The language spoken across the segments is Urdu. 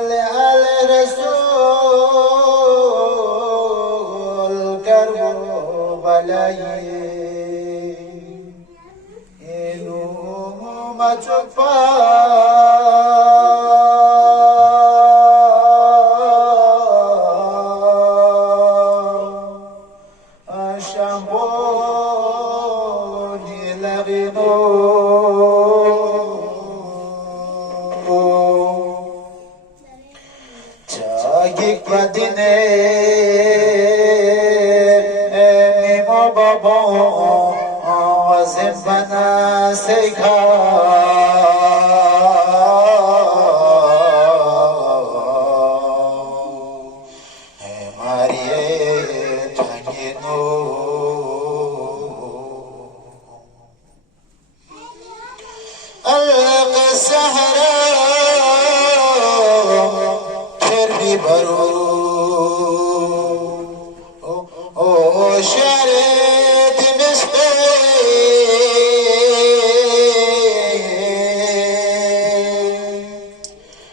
لآل رسول کربلای اینو مچفا شامبونی لغینو چاگیک بدینه میمو بابا آزم بنا سیکا ماریه تنگینو الق سهرا تربی برو او شهر دمشق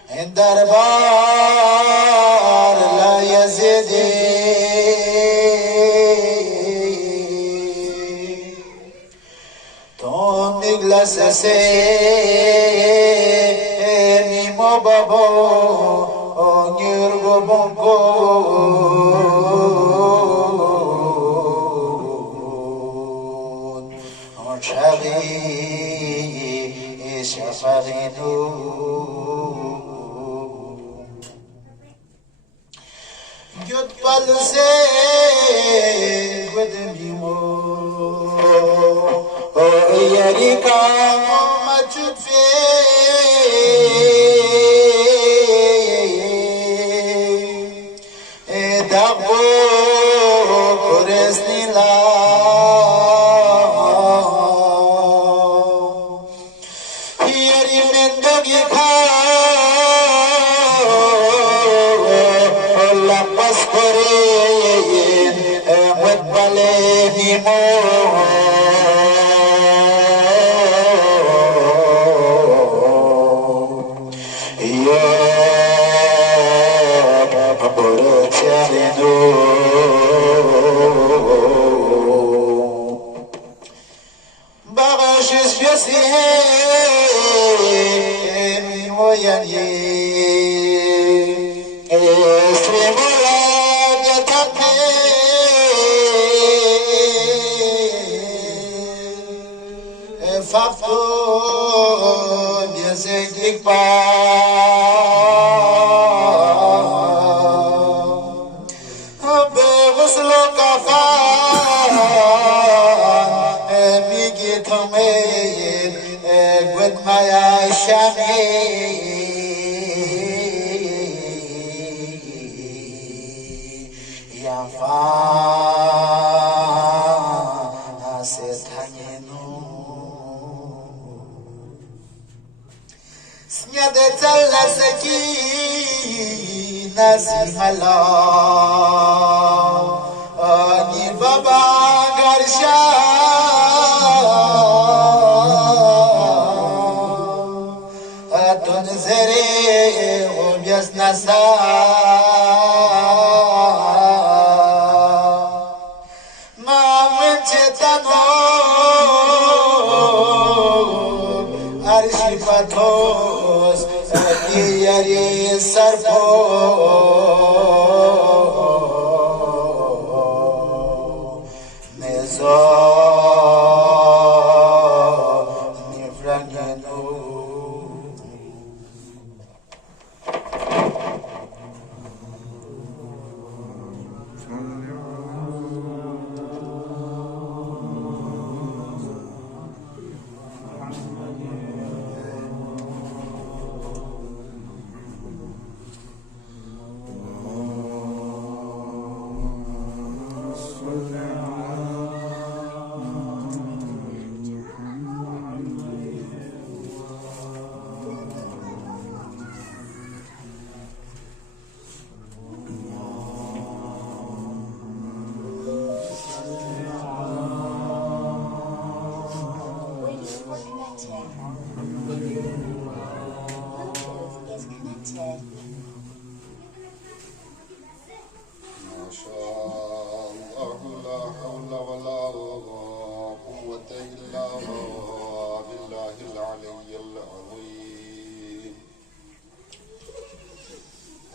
این دربار لا یزیدی تو میگلس سے میمو بابو نیرگو بونکو شغی شفقی دو گد بلزه بدمیمو یاری کام مجد فی دقو کرسنی لا یاری من دگی کام لپس کرین مد بله نیمو بغشش يسيم ويني اسري مراد يتقي فافتون يزيدك بغسل كفان ميجي تمين قد ما يشامي يا فاس تانينو سنيادة تلسكي ناسي ملا آني بابا غرشا تنزري وبيس نسا ما من تتنو عرشي فتوس ياري سرفو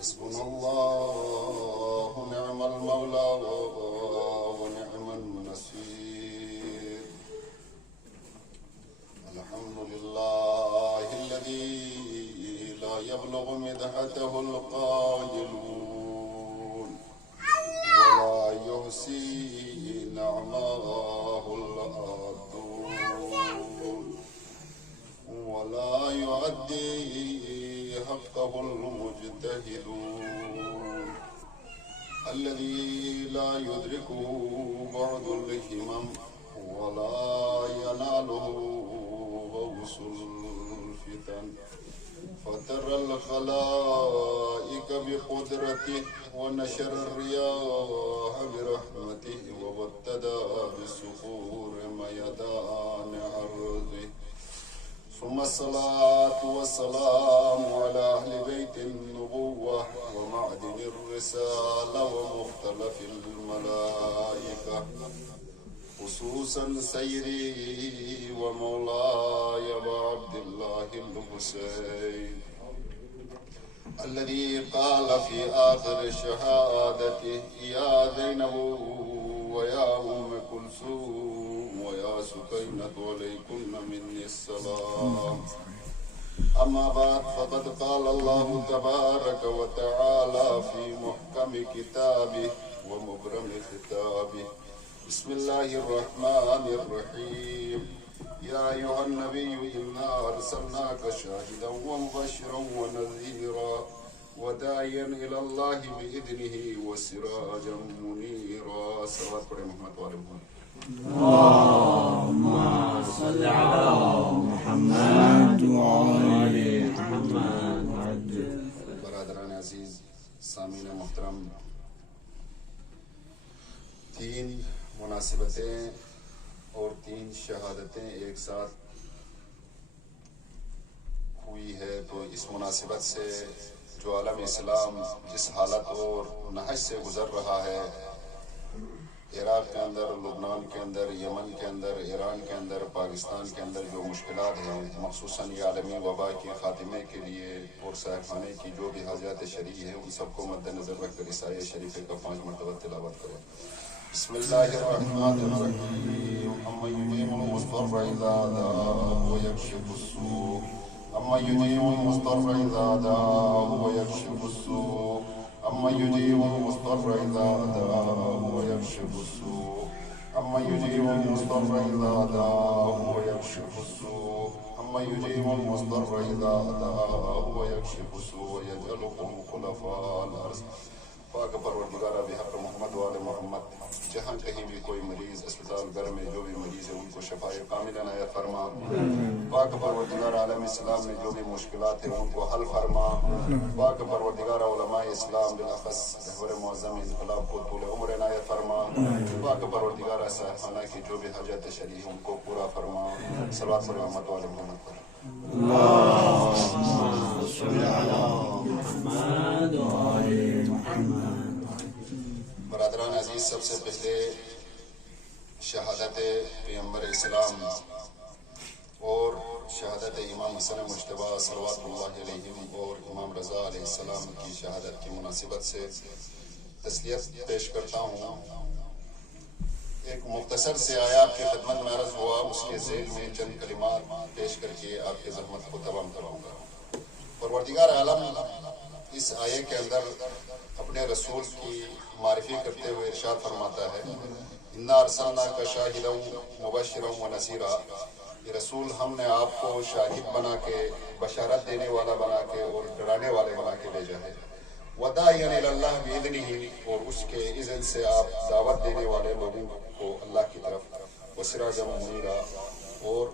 حسبنا الله نعم المولى ونعم النصير. الحمد لله الذي لا يبلغ مدحته القائلون ولا يحصي نعماه العادون ولا يؤدي حقه المجتهدون. الذي لا يدركه بعض الهمم ولا يناله غوص الفتن. فترى الخلائق بقدرته ونشر الرياح برحمته وابتدى بسفور ميدان عرضه. ثم الصلاة والسلام على أهل بيت النبوة ومعدن الرسالة ومختلف الملائكة، خصوصا سيدي ومولاي أبا عبد الله الحسين الذي قال في آخر شهادته: يا زينب ويا أم كلثوم ويا سكينة عليكن مني السلام. أما بعد، فقد قال الله تبارك وتعالى في محكم كتابه ومبرم خطابه: بسم الله الرحمن الرحيم. يا أيها النبي إنا أرسلناك شاهدا ومبشرا ونذيرا وداعيا إلى الله بإذنه وسراجا منيرا. صلوات پڑھیں محمد والے محمد. اللهم صل على محمد وعلى محمد. برادران عزیز، سامعین محترم، تین مناسبتیں اور تین شہادتیں ایک ساتھ ہوئی ہے، تو اس مناسبت سے جو عالم اسلام جس حالت اور نہج سے گزر رہا ہے، عراق کے اندر، لبنان کے اندر، یمن کے اندر، ایران کے اندر، پاکستان کے اندر جو مشکلات ہیں، مخصوصاً یہ عالمی وبا کے خاتمے کے لیے اور صحیحانے کی جو بھی حاجات شرعی ہیں، ان سب کو مد نظر رکھ کر اس آیت شریفہ کا 5 مرتبہ تلاوت کریں. بسم اللہ الرحمن الرحیم. اَمَّن يُجِيبُ الْمُضْطَرَّ إِذَا دَعَاهُ وَيَكْشِفُ السُّوءَ أَمَّن يُجِيبُ الْمُضْطَرَّ إِذَا دَعَاهُ وَيَكْشِفُ السُّوءَ أَمَّن يُجِيبُ الْمُضْطَرَّ إِذَا دَعَاهُ وَيَكْشِفُ السُّوءَ أَمَّن يُجِيبُ الْمُضْطَرَّ إِذَا دَعَاهُ وَيَكْشِفُ السُّوءَ أَمَّن يُجِيبُ الْمُضْطَرَّ إِذَا دَعَاهُ وَيَكْشِفُ السُّوءَ وَيَجْعَلُكُمْ خُلَفَاءَ الْأَرْضِ. پاک پروردگارہ بحق محمد وآل محمد، جہاں کہیں بھی کوئی مریض اسپتال گھر میں جو بھی مریض ہے ان کو شفائے کاملہ عنایت فرما. پاک پروردگار عالم اسلام میں جو بھی مشکلات ہیں ان کو حل فرما. پاک پروردگار علماء اسلام بالاخص رہبر معظم انقلاب کو طول عمر عنایت فرما. پاک پروردگار صاحبانہ کی جو بھی حاجت شرعی ہے ان کو پورا فرما. صلوات پر محمد وآل محمد پر. اللهم صل على محمد وعلى محمد. برادران عزیز، سب سے پہلے شہادت پیغمبر اسلام اور شہادت امام حسن مجتبیٰ صلوات اللہ علیہم اور امام رضا علیہ السلام کی شہادت کی مناسبت سے تسلیت پیش کرتا ہوں. ایک مختصر سے آیات کی خدمت میں عرض ہوا، اس کے ذیل میں چند کلمات پیش کر کے آپ کی زحمت کو تمام کراؤں گا. پروردگار عالم اس آیے کے اندر اپنے رسول کی معرفی کرتے ہوئے ارشاد فرماتا ہے: اِنَّا أَرْسَلْنَاكَ شَاهِدًا وَمُبَشِّرًا وَنَذِيرًا. یہ رسول ہم نے آپ کو شاہد بنا کے، بشارت دینے والا بنا کے اور ڈرانے والے بنا کے بھیجا ہے. وَدَاعِيًا إِلَى اللَّهِ بِإِذْنِهِ، اور اس کے اذن سے آپ دعوت دینے والے لوگوں کو اللہ کی طرف. وَسِرَاجًا مُنِيرًا، اور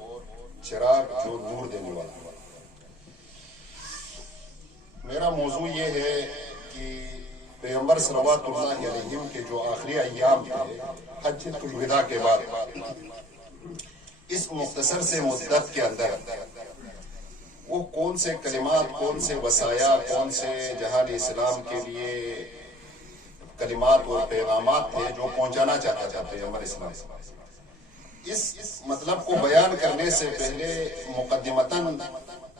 چراغ جو نور دینے والا. میرا موضوع یہ ہے کہ پیغمبر صلوات اللہ علیہ کے جو آخری ایام تھے حجۃ الوداع کے بعد، اس مختصر سے مدت کے اندر وہ کون سے کلمات، کون سے وصایا، کون سے جہان اسلام کے لیے کلمات اور پیغامات تھے جو پہنچانا چاہتا تھا پیغمبر اسلام. اس مطلب کو بیان کرنے سے پہلے مقدمتاً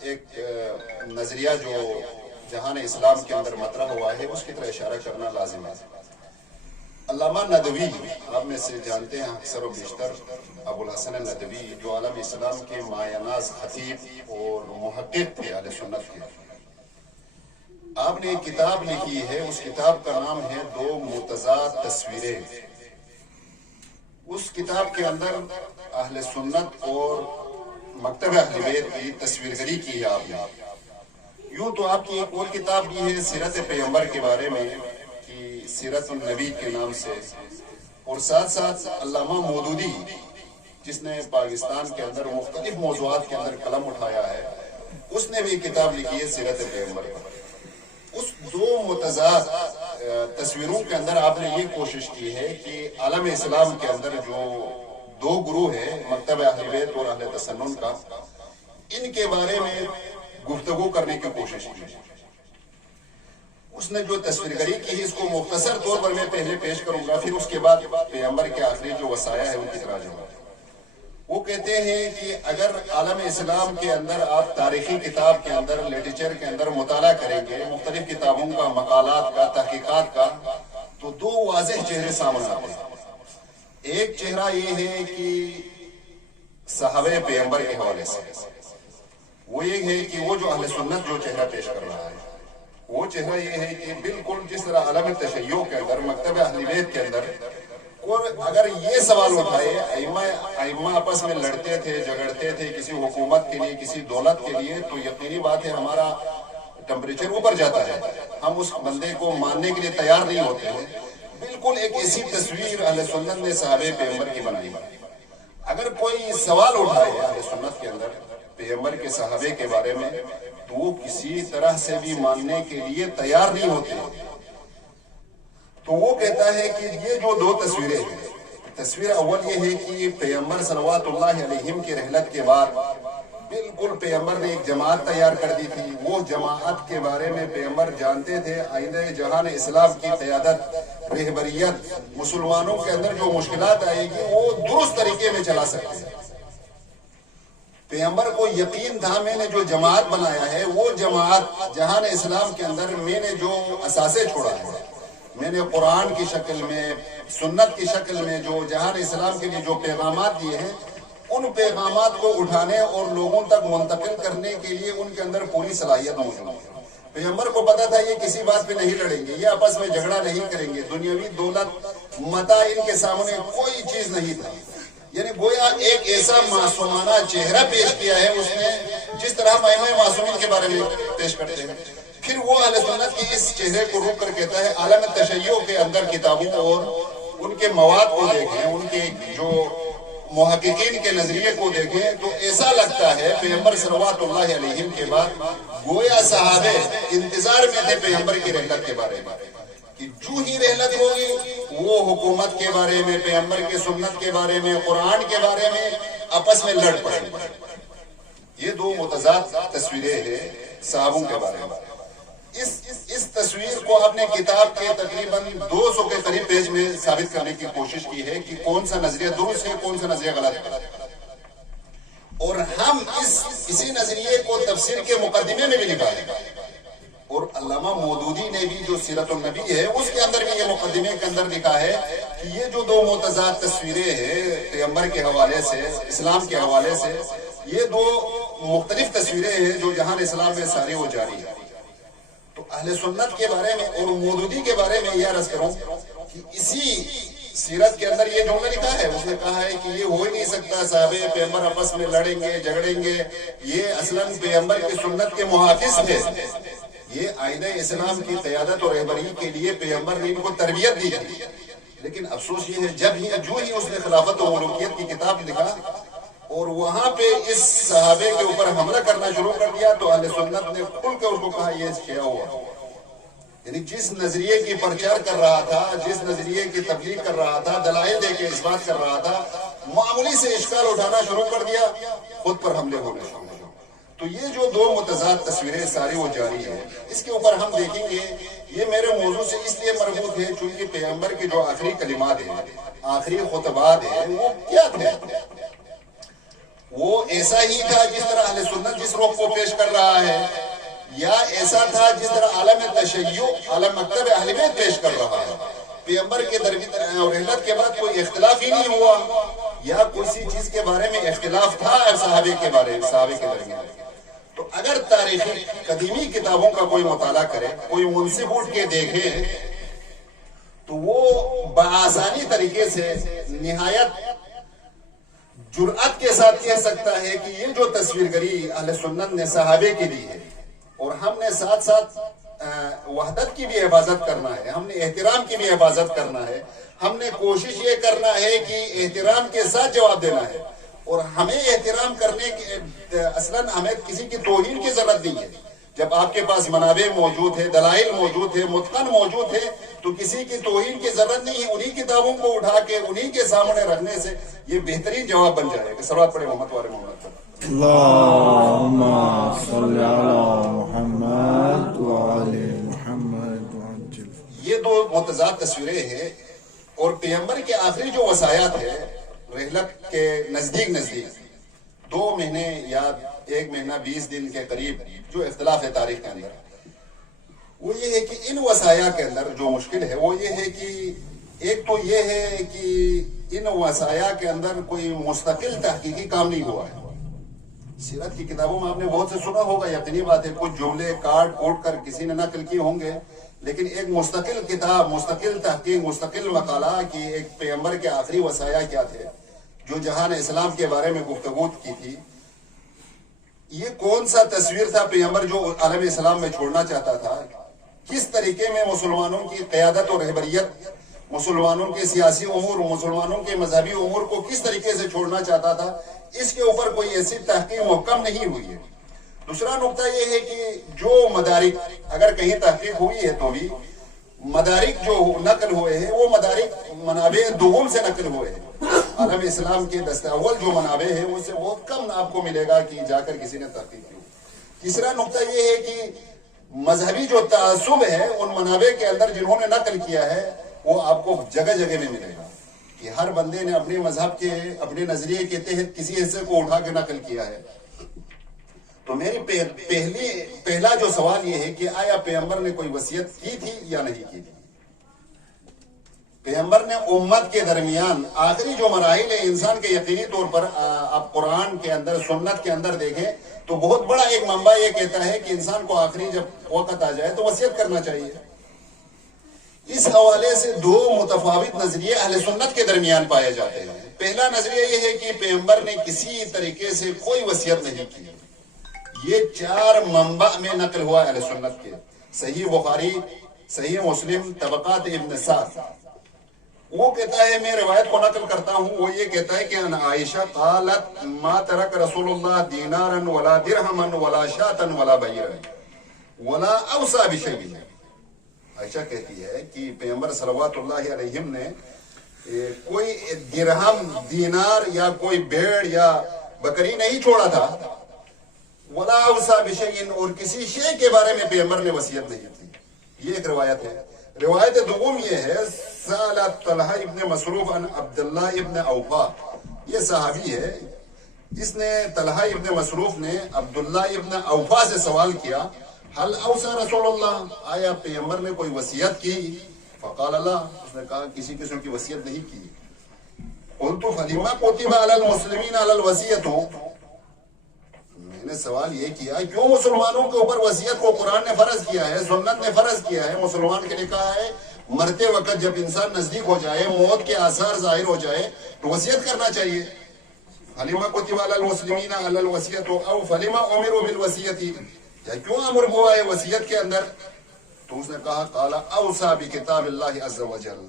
ایک نظریہ جو جہان اسلام کے اندر مطرح ہوا ہے اس کی طرح اشارہ کرنا لازم ہے۔ علامہ ندوی آپ میں سے جانتے ہیں اکثر و بیشتر، ابو الحسن ندوی جو عالم اسلام کے مایہ ناز خطیب اور محقق تھے اہل سنت کے، آپ نے ایک کتاب لکھی ہے، اس کتاب کا نام ہے دو متضاد تصویریں۔ اس کتاب کے اندر اہل سنت اور مکتب اہل بیت کی تصویر گری کی ہے آپ نے۔ یوں تو آپ کی ایک اور کتاب بھی ہے سیرت پیغمبر کے بارے میں، سیرت النبی کے نام سے، اور ساتھ ساتھ علامہ مودودی جس نے پاکستان کے اندر مختلف موضوعات کے اندر قلم اٹھایا ہے، اس نے بھی کتاب لکھی ہے سیرت پیغمبر پر۔ اس دو متضاد تصویروں کے اندر آپ نے یہ کوشش کی ہے کہ عالم اسلام کے اندر جو دو گروہ ہیں مکتب اہل بیت اور اہل تسنن کا، ان کے بارے میں گفتگو کرنے کی کوشش کی۔ اس نے جو تصویر گری کی ہے اس کو مختصر طور پر میں پہلے پیش کروں گا، پھر اس کے بعد پیغمبر کے آخری جو وصایا ہے ان کی طرح جاؤں گا۔ وہ کہتے ہیں کہ اگر عالم اسلام کے اندر آپ تاریخی کتاب کے اندر، لٹریچر کے اندر مطالعہ کریں گے مختلف کتابوں کا، مقالات کا، تحقیقات کا، تو دو واضح چہرے سامنے آتے ہیں۔ ایک چہرہ یہ ہے کہ صحابہ پیغمبر کے حوالے سے، وہ یہ ہے کہ وہ جو اہل سنت جو چہرہ پیش کر رہا ہے، وہ چہرہ یہ ہے کہ بالکل جس طرح عالم تشیع کے اندر، مکتب اہل بیت کے اندر، اور اگر یہ سوال اٹھائے، ائمہ آپس میں لڑتے تھے، جھگڑتے تھے کسی حکومت کے لیے، کسی دولت کے لیے، تو یقینی بات ہے ہمارا ٹمپریچر اوپر جاتا ہے، ہم اس بندے کو ماننے کے لیے تیار نہیں ہوتے ہیں۔ بالکل ایک ایسی تصویر اہل سنت نے صحابہ پیغمبر کی بنائی۔ اگر کوئی سوال اٹھائے اہل سنت کے اندر پیغمبر کے صحابہ کے بارے میں، تو وہ کسی طرح سے بھی ماننے کے لیے تیار نہیں ہوتے۔ تو وہ کہتا ہے کہ یہ جو دو تصویریں ہیں، تصویر اول یہ ہے کہ پیغمبر صلوات اللہ علیہ کی رحلت کے بعد بالکل پیغمبر نے ایک جماعت تیار کر دی تھی۔ وہ جماعت کے بارے میں پیغمبر جانتے تھے آئندہ جہان اسلام کی قیادت، رہبریت، مسلمانوں کے اندر جو مشکلات آئے گی وہ درست طریقے میں چلا سکتے ہیں۔ پیغمبر کو یقین تھا میں نے جو جماعت بنایا ہے وہ جماعت جہان اسلام کے اندر میں نے جو اثاثے چھوڑا ہے، میں نے قرآن کی شکل میں، سنت کی شکل میں جو جہان اسلام کے لیے جو پیغامات دیے ہیں، ان پیغامات کو اٹھانے اور لوگوں تک منتقل کرنے کے لیے ان کے اندر پوری صلاحیت موجود ہے۔ پیغمبر کو پتا تھا یہ کسی بات پہ نہیں لڑیں گے، یہ آپس میں جھگڑا نہیں کریں گے، دنیاوی دولت، متاع ان کے سامنے کوئی چیز نہیں تھا۔ یعنی گویا ایک ایسا معصومانہ چہرہ پیش کیا ہے اس نے، جس طرح ہم ائمہ معصومین کے بارے میں پیش کرتے ہیں۔ پھر وہ اہل سنت کی اس چہرے کو روک کر کہتا ہے عالم تشیع کے اندر کتابوں اور ان کے مواد کو دیکھیں، ان کے جو محققین کے نظریے کو دیکھیں، تو ایسا لگتا ہے پیغمبر صلوات اللہ علیہ کے بعد گویا صحابہ انتظار میں تھے پیغمبر کی رحلت کے بارے میں، کہ جو ہی رحلت ہوگی وہ حکومت کے بارے میں، پیغمبر کی سنت کے بارے میں، قرآن کے بارے میں آپس میں لڑ پڑیں گے۔ یہ دو متضاد تصویریں ہیں صحابوں کے بارے میں۔ اس تصویر کو آپ نے کتاب کے تقریباً 200 کے قریب پیج میں ثابت کرنے کی کوشش کی ہے کہ کون سا نظریہ درست ہے، کون سا نظریہ غلط ہے، اور ہم اسی نظریے کو تفسیر کے مقدمے میں بھی نکالیں گے۔ اور علامہ مودودی نے بھی جو سیرت النبی ہے اس کے اندر بھی یہ مقدمے کے اندر لکھا ہے کہ یہ جو دو متضاد تصویریں ہیں پیغمبر کے حوالے سے، اسلام کے حوالے سے، یہ دو مختلف تصویریں ہیں جو جہان اسلام میں ساری وہ جاری ہے۔ تو اہل سنت کے بارے میں اور مودودی کے بارے میں یہ عرض کروں کہ اسی سیرت کے اندر یہ جملہ لکھا ہے، اس نے کہا ہے کہ یہ ہو ہی نہیں سکتا، صحابہ پیغمبر آپس میں لڑیں گے، جھگڑیں گے، یہ اصلاً پیغمبر کی سنت کے محافظ تھے، یہ آئندہ اسلام کی قیادت اور رہبری کے لیے پیغمبر نے ان کو تربیت دی تھی۔ لیکن افسوس یہ ہے جو ہی اس نے خلافت و ملوکیت کی کتاب لکھا اور وہاں پہ اس صحابے کے اوپر حملہ کرنا شروع کر دیا، تو اہل سنت نے کھل کے اس کو کہا یہ کیا ہوا۔ یعنی جس نظریے کی پرچار کر رہا تھا، جس نظریے کی تبلیغ کر رہا تھا، دلائل دے کے اس بات کر رہا تھا، معمولی سے اشکال اٹھانا شروع کر دیا، خود پر حملے ہونے شروع ہو۔ تو یہ جو دو متضاد تصویریں ساری وہ جاری ہیں، اس کے اوپر ہم دیکھیں گے۔ یہ میرے موضوع سے اس لیے مربوط ہے چونکہ پیغمبر کے جو آخری کلمات ہیں، آخری خطبات ہیں، وہ کیا تھے؟ وہ ایسا ہی تھا جس طرح اہل سنت جس رخ کو پیش کر رہا ہے، یا ایسا تھا جس طرح عالم تشیع عالم مکتب اہل بیت پیش کر رہا ہے؟ پیغمبر کے رحلت کے بعد کوئی اختلاف ہی نہیں ہوا، یا کسی چیز کے بارے میں اختلاف تھا صحابے کے درمیان؟ تو اگر تاریخی قدیمی کتابوں کا کوئی مطالعہ کرے، کوئی منصف اٹھ کے دیکھے، تو وہ بآسانی طریقے سے نہایت جرأت کے ساتھ کہہ سکتا ہے کہ یہ جو تصویر گری اہل سنت نے صحابے کی دی ہے، اور ہم نے ساتھ ساتھ وحدت کی بھی حفاظت کرنا ہے، ہم نے احترام کی بھی حفاظت کرنا ہے، ہم نے کوشش یہ کرنا ہے کہ احترام کے ساتھ جواب دینا ہے، اور ہمیں احترام کرنے کی اصلاً ہمیں کسی کی توہین کی ضرورت نہیں ہے۔ جب آپ کے پاس منابع موجود ہے، دلائل موجود ہے، متقن موجود ہے، تو کسی کی توہین کی ضرورت نہیں ہے۔ انہی کتابوں کو اٹھا کے انہی کے سامنے رکھنے سے یہ بہترین جواب بن جائے گا۔ صلوات پڑھے محمد وعلی محمد۔ اللهم صل على محمد وعلى محمد وعجل۔ یہ دو متضاد تصویریں ہیں، اور پیغمبر کے آخری جو وصایات ہے رحلت کے نزدیک 2 مہینے یا 1 مہینہ 20 دن کے قریب جو اختلاف ہے تاریخ کے اندر، وہ یہ ہے کہ ان وصایا کے اندر جو مشکل ہے وہ یہ ہے کہ ایک تو یہ ہے کہ ان وصایا کے اندر کوئی مستقل تحقیقی کام نہیں ہوا ہے۔ سیرت کی کتابوں میں آپ نے بہت سے سنا ہوگا، یقینی بات ہے کچھ جملے کاٹ کوٹ کر کسی نے نقل کیے ہوں گے، لیکن ایک مستقل کتاب، مستقل تحقیق، مستقل مقالہ کی ایک پیغمبر کے آخری وصایا کیا تھے جو جہان اسلام کے بارے میں گفتگو کی تھی، یہ کون سا تصویر تھا پیغمبر جو عالم اسلام میں چھوڑنا چاہتا تھا، کس طریقے میں مسلمانوں کی قیادت اور رہبریت، مسلمانوں کے سیاسی امور، مسلمانوں کے مذہبی امور کو کس طریقے سے چھوڑنا چاہتا تھا، اس کے اوپر کوئی ایسی تحقیق محکم نہیں ہوئی ہے۔ دوسرا نقطہ یہ ہے کہ جو مدارک، اگر کہیں تحقیق ہوئی ہے تو بھی مدارک جو نقل ہوئے ہیں وہ مدارک منابع دوم سے نقل ہوئے ہیں۔ عالم اسلام کے دست اول جو منابع ہیں اس سے بہت کم آپ کو ملے گا کہ جا کر کسی نے تحقیق کی۔ تیسرا نقطہ یہ ہے کہ مذہبی جو تعصب ہے ان منابع کے اندر جنہوں نے نقل کیا ہے وہ آپ کو جگہ جگہ میں ملے گا، کہ ہر بندے نے اپنے مذہب کے، اپنے نظریے کے تحت کسی حصے کو اٹھا کے نقل کیا ہے۔ تو میری پہلا جو سوال یہ ہے کہ آیا پیغمبر نے کوئی وصیت کی تھی یا نہیں کی تھی؟ پیغمبر نے امت کے درمیان آخری جو مراحل ہے انسان کے یقینی طور پر آپ قرآن کے اندر، سنت کے اندر دیکھیں تو بہت بڑا ایک منبع یہ کہتا ہے کہ انسان کو آخری جب وقت آ جائے تو وصیت کرنا چاہیے۔ اس حوالے سے 2 متفاوت نظریے اہل سنت کے درمیان پائے جاتے ہیں۔ پہلا نظریہ یہ ہے کہ پیغمبر نے کسی طریقے سے کوئی وصیت نہیں کی۔ یہ 4 منبع میں نقل ہوا اہل سنت کے، صحیح بخاری، صحیح مسلم، طبقات ابن سعد۔ وہ کہتا ہے، میں روایت کو نقل کرتا ہوں، وہ یہ کہتا ہے کہ ان عائشہ قالت ما ترک رسول اللہ دینارا ولا درہما ولا شاتا ولا بعیرا ولا اوصى بشیء۔ عائشہ کہتی ہے کہ پیغمبر صلوات اللہ علیہ نے کوئی درہم، دینار یا کوئی بھیڑ یا بکری نہیں چھوڑا تھا، ولا اوصى بشیء، اور کسی شے کے بارے میں پیغمبر نے وصیت نہیں کی۔ یہ ایک روایت ہے۔ روایت دوم یہ ہے، سألت طلحہ ابن مصروف عن عبداللہ ابن اوفا، یہ صحابی ہے، اس نے طلحہ ابن مصروف نے عبداللہ ابن اوفا سے سوال کیا، حل اوصى رسول اللہ، آیا پیغمبر نے کوئی وصیت کی؟ فقال اللہ، اس نے کہا کسی قسم کی وصیت نہیں کی۔ قلت فلما كتب على المسلمين على الوصیۃ، میں نے سوال یہ کیا کیوں مسلمانوں کے اوپر وصیت کو قرآن نے فرض کیا ہے، سنت نے فرض کیا ہے، مسلمان کے لیے کہا ہے مرتے وقت جب انسان نزدیک ہو جائے، موت کے آثار ظاہر ہو جائے تو وصیت کرنا چاہیے۔ فلما كتب على المسلمين على الوصیۃ او فلما امروا بالوصیۃ، یا کیوں امر ہوا ہے وصیت کے اندر؟ تو اس نے کہا قال اوصى بکتاب اللہ عز وجل،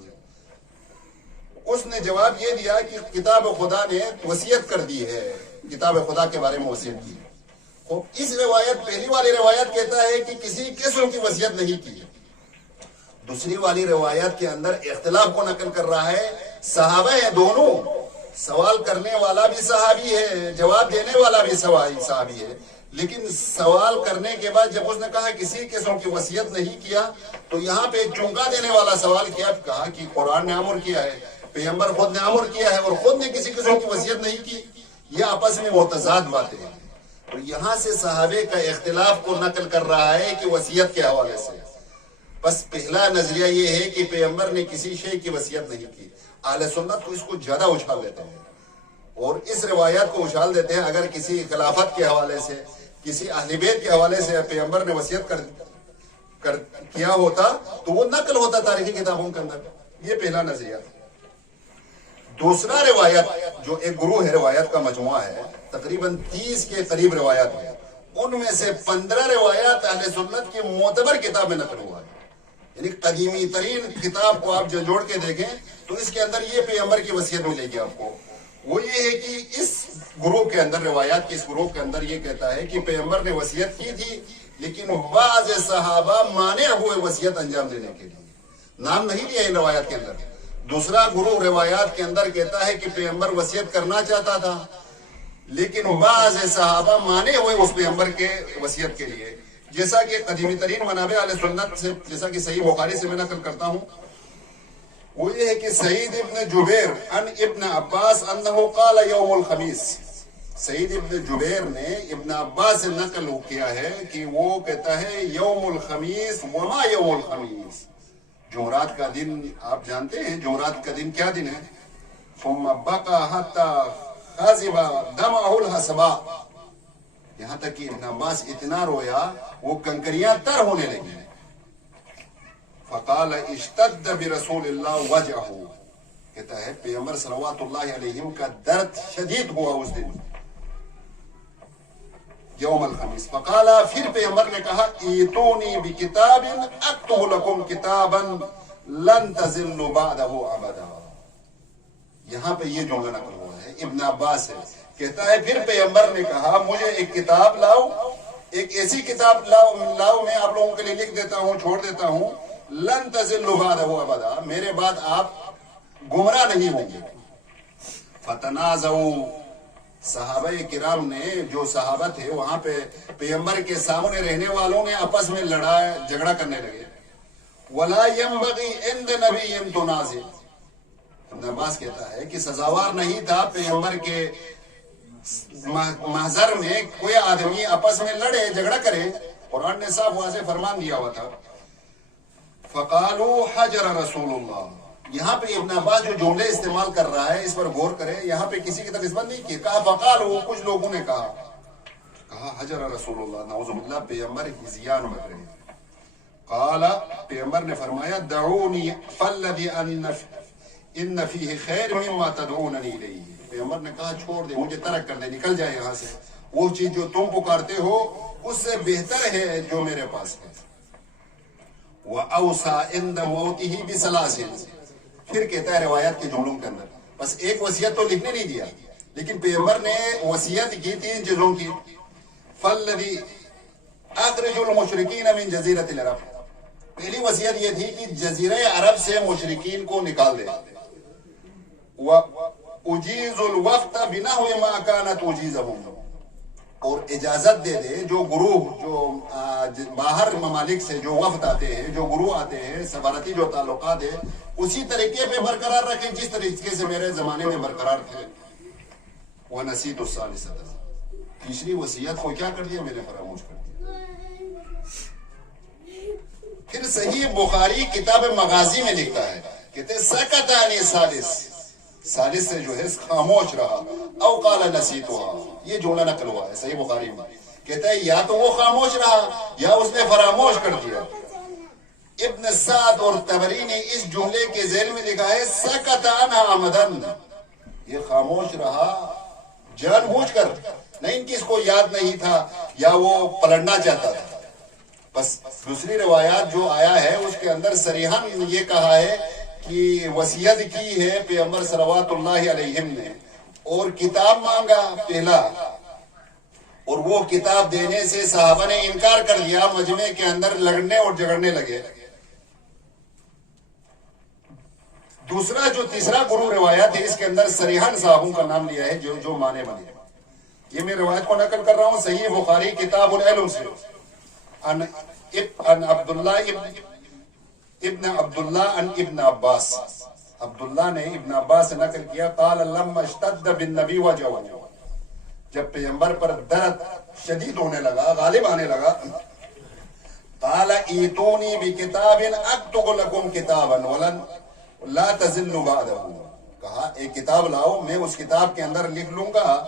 اس نے جواب یہ دیا کہ کتاب خدا نے وصیت کر دی ہے، کتاب خدا کے بارے میں وصیت کی۔ اس روایت، پہلی والی روایت کہتا ہے کہ کسی قسم کی وصیت نہیں کی۔ دوسری والی روایت کے اندر اختلاف کو نقل کر رہا ہے، صحابہ ہیں دونوں، سوال کرنے والا بھی صحابی ہے، جواب دینے والا بھی صحابی ہے، لیکن سوال کرنے کے بعد جب اس نے کہا کسی قسم کی وصیت نہیں کیا تو یہاں پہ ایک چونکا دینے والا سوال کیا، کہا کہ قرآن نے امر کیا ہے، پیغمبر خود نے امر کیا ہے اور خود نے کسی قسم کی وصیت نہیں کی۔ یہ آپس میں متضاد باتیں ہیں۔ تو یہاں سے صحابے کا اختلاف کو نقل کر رہا ہے کہ وصیت کے حوالے سے. بس پہلا نظریہ یہ ہے کہ پیغمبر نے کسی شے کی وصیت نہیں کی. اہل سنت کو اس کو زیادہ اچھال دیتے ہیں اور اس روایات کو اچھال دیتے ہیں. اگر کسی خلافت کے حوالے سے، کسی اہل بیت کے حوالے سے پیغمبر نے وصیت کیا ہوتا تو وہ نقل ہوتا تاریخی کتابوں کے اندر. یہ پہلا نظریہ. دوسرا روایت جو ایک گروہ ہے، روایت کا مجموعہ ہے، تقریباً 30 کے قریب روایات ہیں. ان میں سے 15 روایات اہل سنت کی معتبر کتاب میں نقل ہوا ہے. یعنی قدیمی ترین کتاب کو آپ جوڑ کے دیکھیں تو اس کے اندر یہ پیغمبر کی وصیت ملے گی آپ کو. وہ یہ ہے کہ اس گروہ کے اندر، روایات کے اس گروہ کے اندر یہ کہتا ہے کہ پیغمبر نے وصیت کی تھی لیکن بعض صحابہ مانع ہوئے وصیت انجام دینے کے لیے. نام نہیں لیا ان روایات کے اندر. دوسرا گروہ روایات کے اندر کہتا ہے کہ پیغمبر وصیت کرنا چاہتا تھا لیکن بعض صحابہ مانے ہوئے اس پیغمبر کے وصیت کے لیے. جیسا کہ قدیمی ترین منابع اہل سنت سے، جیسا کہ صحیح بخاری سے میں نقل کرتا ہوں، وہ یہ ہے کہ سعید ابن جبیر ان ابن عباس انہو قال یوم الخمیس. سعید ابن جبیر نے ابن عباس سے نقل کیا ہے کہ وہ کہتا ہے یوم الخمیس. وما یوم الخمیس، جمعرات کا دن آپ جانتے ہیں جمعرات کا دن کیا دن ہے. ثم بقى حتى خازب دمعه الحسباء، یہاں تک کہ ابن عباس اتنا رویا وہ کنکریاں تر ہونے لگی. فقال اشتد برسول اللہ وجعہ، کہتا ہے پیغمبر صلوات اللہ علیہ کا درد شدید ہوا اس دن یوم الخمیس. فقال، پھر پیغمبر نے کہا ایتونی بکتاب اکتب لکم کتابا لن تزلوا بعدہ ابدا. یہاں پہ یہ جملہ نقل ہوا ہے ابن عباس سے. کہتا ہے پھر پیغمبر نے کہا مجھے ایک کتاب لاؤ، ایک ایسی کتاب لاؤ میں آپ لوگوں کے لیے لکھ دیتا ہوں، چھوڑ دیتا ہوں، لن تزلوا بعدہ ابدا، میرے بعد آپ گمراہ نہیں ہوں گے. فتنازعوا، صحابہ کرام نے، جو صحابہ تھے وہاں پہ پیغمبر کے سامنے رہنے والوں نے آپس میں جھگڑا کرنے لگے. ولا ينبغي عند نبي تنازع، ابن عباس کہتا ہے کہ سزاوار نہیں تھا پیغمبر کے محضر میں کوئی آدمی آپس میں لڑے، جھگڑا کرے. قرآن نے صاحب واضح فرمان دیا ہوا تھا. فقالوا حجر رسول اللہ. یہاں پہ ابن عباس جو جملے استعمال کر رہا ہے اس پر غور کریں. یہاں پہ کسی کی طرف نسبت نہیں کی. کہا فقالوا، کچھ لوگوں نے کہا حجر رسول اللہ، نعوذ باللہ پیغمبر ہزیان مر رہے. قال، پیغمبر نے فرمایا دعونی فالذی ان فیہ خیر مما تدعوننی الیہ. پیغمبر نے کہا چھوڑ دے، مجھے ترک کر دے، نکل جائے یہاں سے. وہ چیز جو تم پکارتے ہو اس سے بہتر ہے جو میرے پاس ہے. وَأَوْصَى عِنْدَ مَوْتِهِ بِثَلَاثٍ، پھر کہتا ہے روایات کے جملوں کے اندر، بس ایک وصیت تو لکھنے نہیں دیا لیکن پیغمبر نے وصیت کی 3 چیزوں کی. فَالَّذِي أَخْرِجُ الْمُشْرِكِينَ مِنْ جَزِيرَةِ الْعَرَبِ، پہلی وصیت یہ تھی کہ جزیرہ عرب سے مشرکین کو نکال دے. وَأُجِيزُ الْوَفْدَ بِنَحْوِ مَا كَانَتْ أُجِيزَهُمْ، اور اجازت دے دے جو گروہ، جو باہر ممالک سے جو وفد آتے ہیں، جو گروہ آتے ہیں، سفارتی جو تعلقات ہیں، اسی طریقے پہ برقرار رکھیں جس طریقے سے میرے زمانے میں برقرار تھے. وَنَسِيتُ الثَّالِثَةَ، تیسری وصیت کو کیا کر دیا، میں نے فراموش کر دیا. پھر صحیح بخاری کتاب مغازی میں لکھتا ہے، کہتے سکت عن ثالث سے جو ہے خاموش رہا. او قال نسیتها، یہ جملہ نقل ہوا ہے صحیح بخاری میں. کہتا ہے یا تو وہ خاموش رہا یا اس نے فراموش کر دیا. ابن سعد اور طبری نے اس جملے کے ذیل میں لکھا ہے سکت عنها عمدن، یہ خاموش رہا جان بوجھ کر، نہیں کہ اس کو یاد نہیں تھا یا وہ پلٹنا چاہتا تھا. بس دوسری روایات جو آیا ہے اس کے اندر صریحاً یہ کہا ہے کہ وصیت کی ہے پیغمبر صلوات اللہ علیہ نے، اور کتاب مانگا پہلا، اور وہ کتاب دینے سے صحابہ نے انکار کر دیا، مجمع کے اندر لڑنے اور جھگڑنے لگے. دوسرا جو تیسرا گروہ روایات ہے اس کے اندر صریحاً صحابوں کا نام لیا ہے جو مانے بنے. یہ میں روایت کو نقل کر رہا ہوں صحیح بخاری کتاب العلم سے. ان عبداللہ ابن عبداللہ ان ابن عباس، عبداللہ نے ابن عباس سے نقل کیا قال لما اشتد بالنبی وجعہ، جب پیغمبر پر درد شدید ہونے لگا، غالب آنے لگا، قال ایتونی بکتاب اکتب لکم کتابا ولن لا تضلوا بعدہ، کہا ایک کتاب لاؤ، میں اس کتاب کے اندر لکھ لوں گا